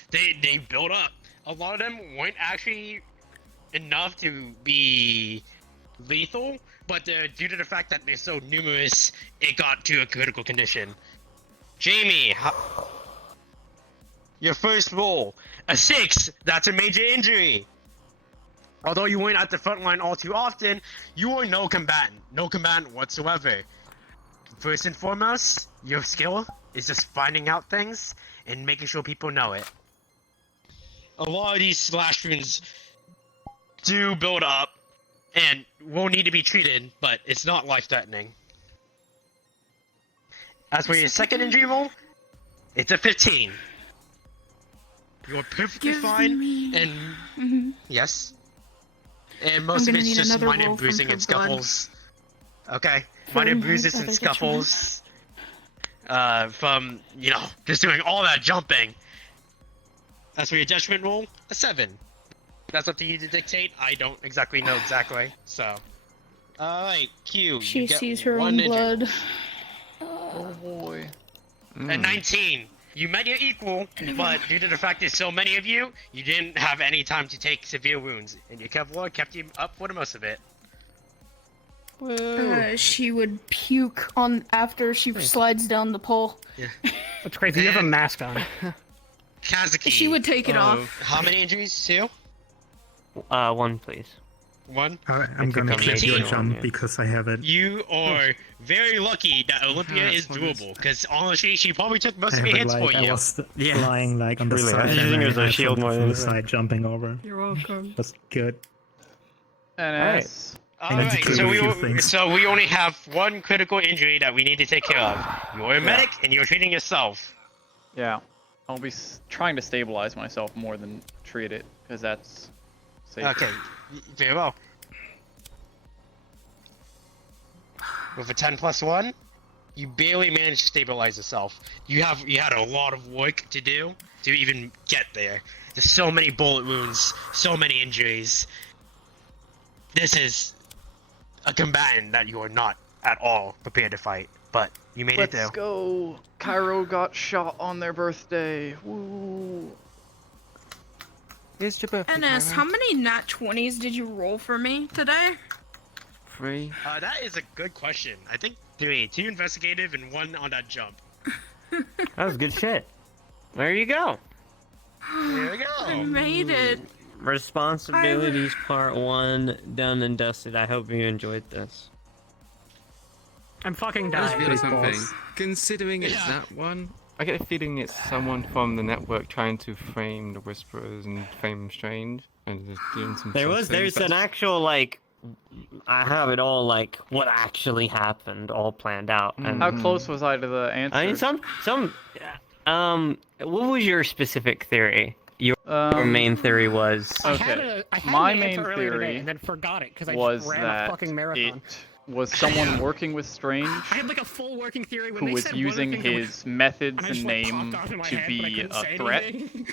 They build up. A lot of them weren't actually enough to be lethal, but due to the fact that they're so numerous, it got to a critical condition. Jamie, your first roll, a 6. That's a major injury. Although you weren't at the front line all too often, you are no combatant whatsoever. First and foremost, your skill is just finding out things and making sure people know it. a lot of these splash wounds do build up and will need to be treated, but it's not life-threatening. As for your second injury roll, it's a 15. You're perfectly fine, and yes. And most of it's just minor bruising and scuffles. Okay, minor bruises and scuffles. From, you know, just doing all that jumping. As for your judgment roll, a 7. That's up to you to dictate. I don't exactly know exactly, so. Alright, Q. She you get sees her one own blood. Oh boy. A 19. You met your equal, but due to the fact there's so many of you, you didn't have any time to take severe wounds, and your Kevlar kept you up for the most of it. She would puke on after she slides down the pole. Yeah. That's crazy. You have a mask on. Kazuki. She would take it off. How many injuries? 2? 1, please. 1? Alright, I'm gonna took a take your major one, jump yeah. because I have it. You are very lucky that Olympia is doable, because honestly, she probably took most I of have your it hits like for I you. was lying like on the Really, I side. was and using it I as a felt shield the more full than side jumping over. You're welcome. That's good. NS. Alright, to so do a few things. we only have one critical injury that we need to take care of. You're a medic, and you're treating yourself. Yeah. I'll be trying to stabilize myself more than treat it, because that's safer. Okay, very well. With a 10 plus 1, you barely managed to stabilize yourself. You had a lot of work to do to even get there. There's so many bullet wounds, so many injuries. This is a combatant that you are not at all prepared to fight, but you made it Let's through. go! Cairo got shot on their birthday. Woo! Here's your birthday, NS, Cairo. how many nat 20s did you roll for me today? 3. That is a good question. I think 3. 2 investigative and 1 on that jump. That was good shit. There you go. There we go. I made it. Responsibilities part 1 done and dusted. I hope you enjoyed this. I'm fucking I just dying. realised something. Considering it's that one, I get a feeling it's someone from the network trying to frame the Whisperers and frame them strange and just doing some. There's an actual like, I have it all like what actually happened, all planned out. And How close was I to the answer? I mean, what was your specific theory? Your main theory was. Okay. I had My an main answer earlier today theory and then forgot it because I was just ran that a fucking marathon. it was someone working with Strange I had like a full working theory when who they was said one of the using things, I went- his methods and I and just, like, name popped off in my to head, but I be couldn't say a threat. anything.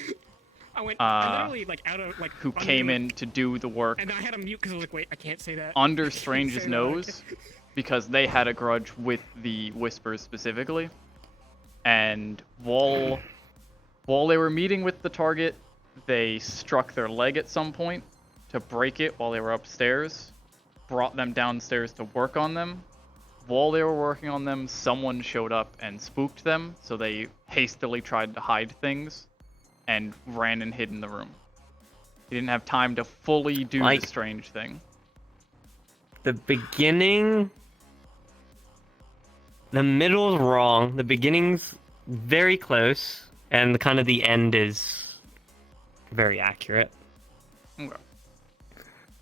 I went literally like out of like who under came the- in to do the work and then I had a mute because I was like, wait, I can't say that. under I can't Strange's say that. nose because they had a grudge with the Whispers specifically. And while they were meeting with the target, they struck their leg at some point to break it while they were upstairs, brought them downstairs to work on them. While they were working on them, someone showed up and spooked them, so they hastily tried to hide things and ran and hid in the room. He didn't have time to fully do Like- the Strange thing. The beginning, the middle's wrong. The beginning's very close, and kind of the end is very accurate. Okay.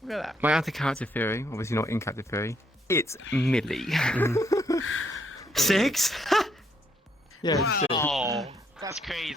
Look at that. My anti-character theory, obviously not in-character theory, it's Millie. 6? Yeah. Wow, that's crazy.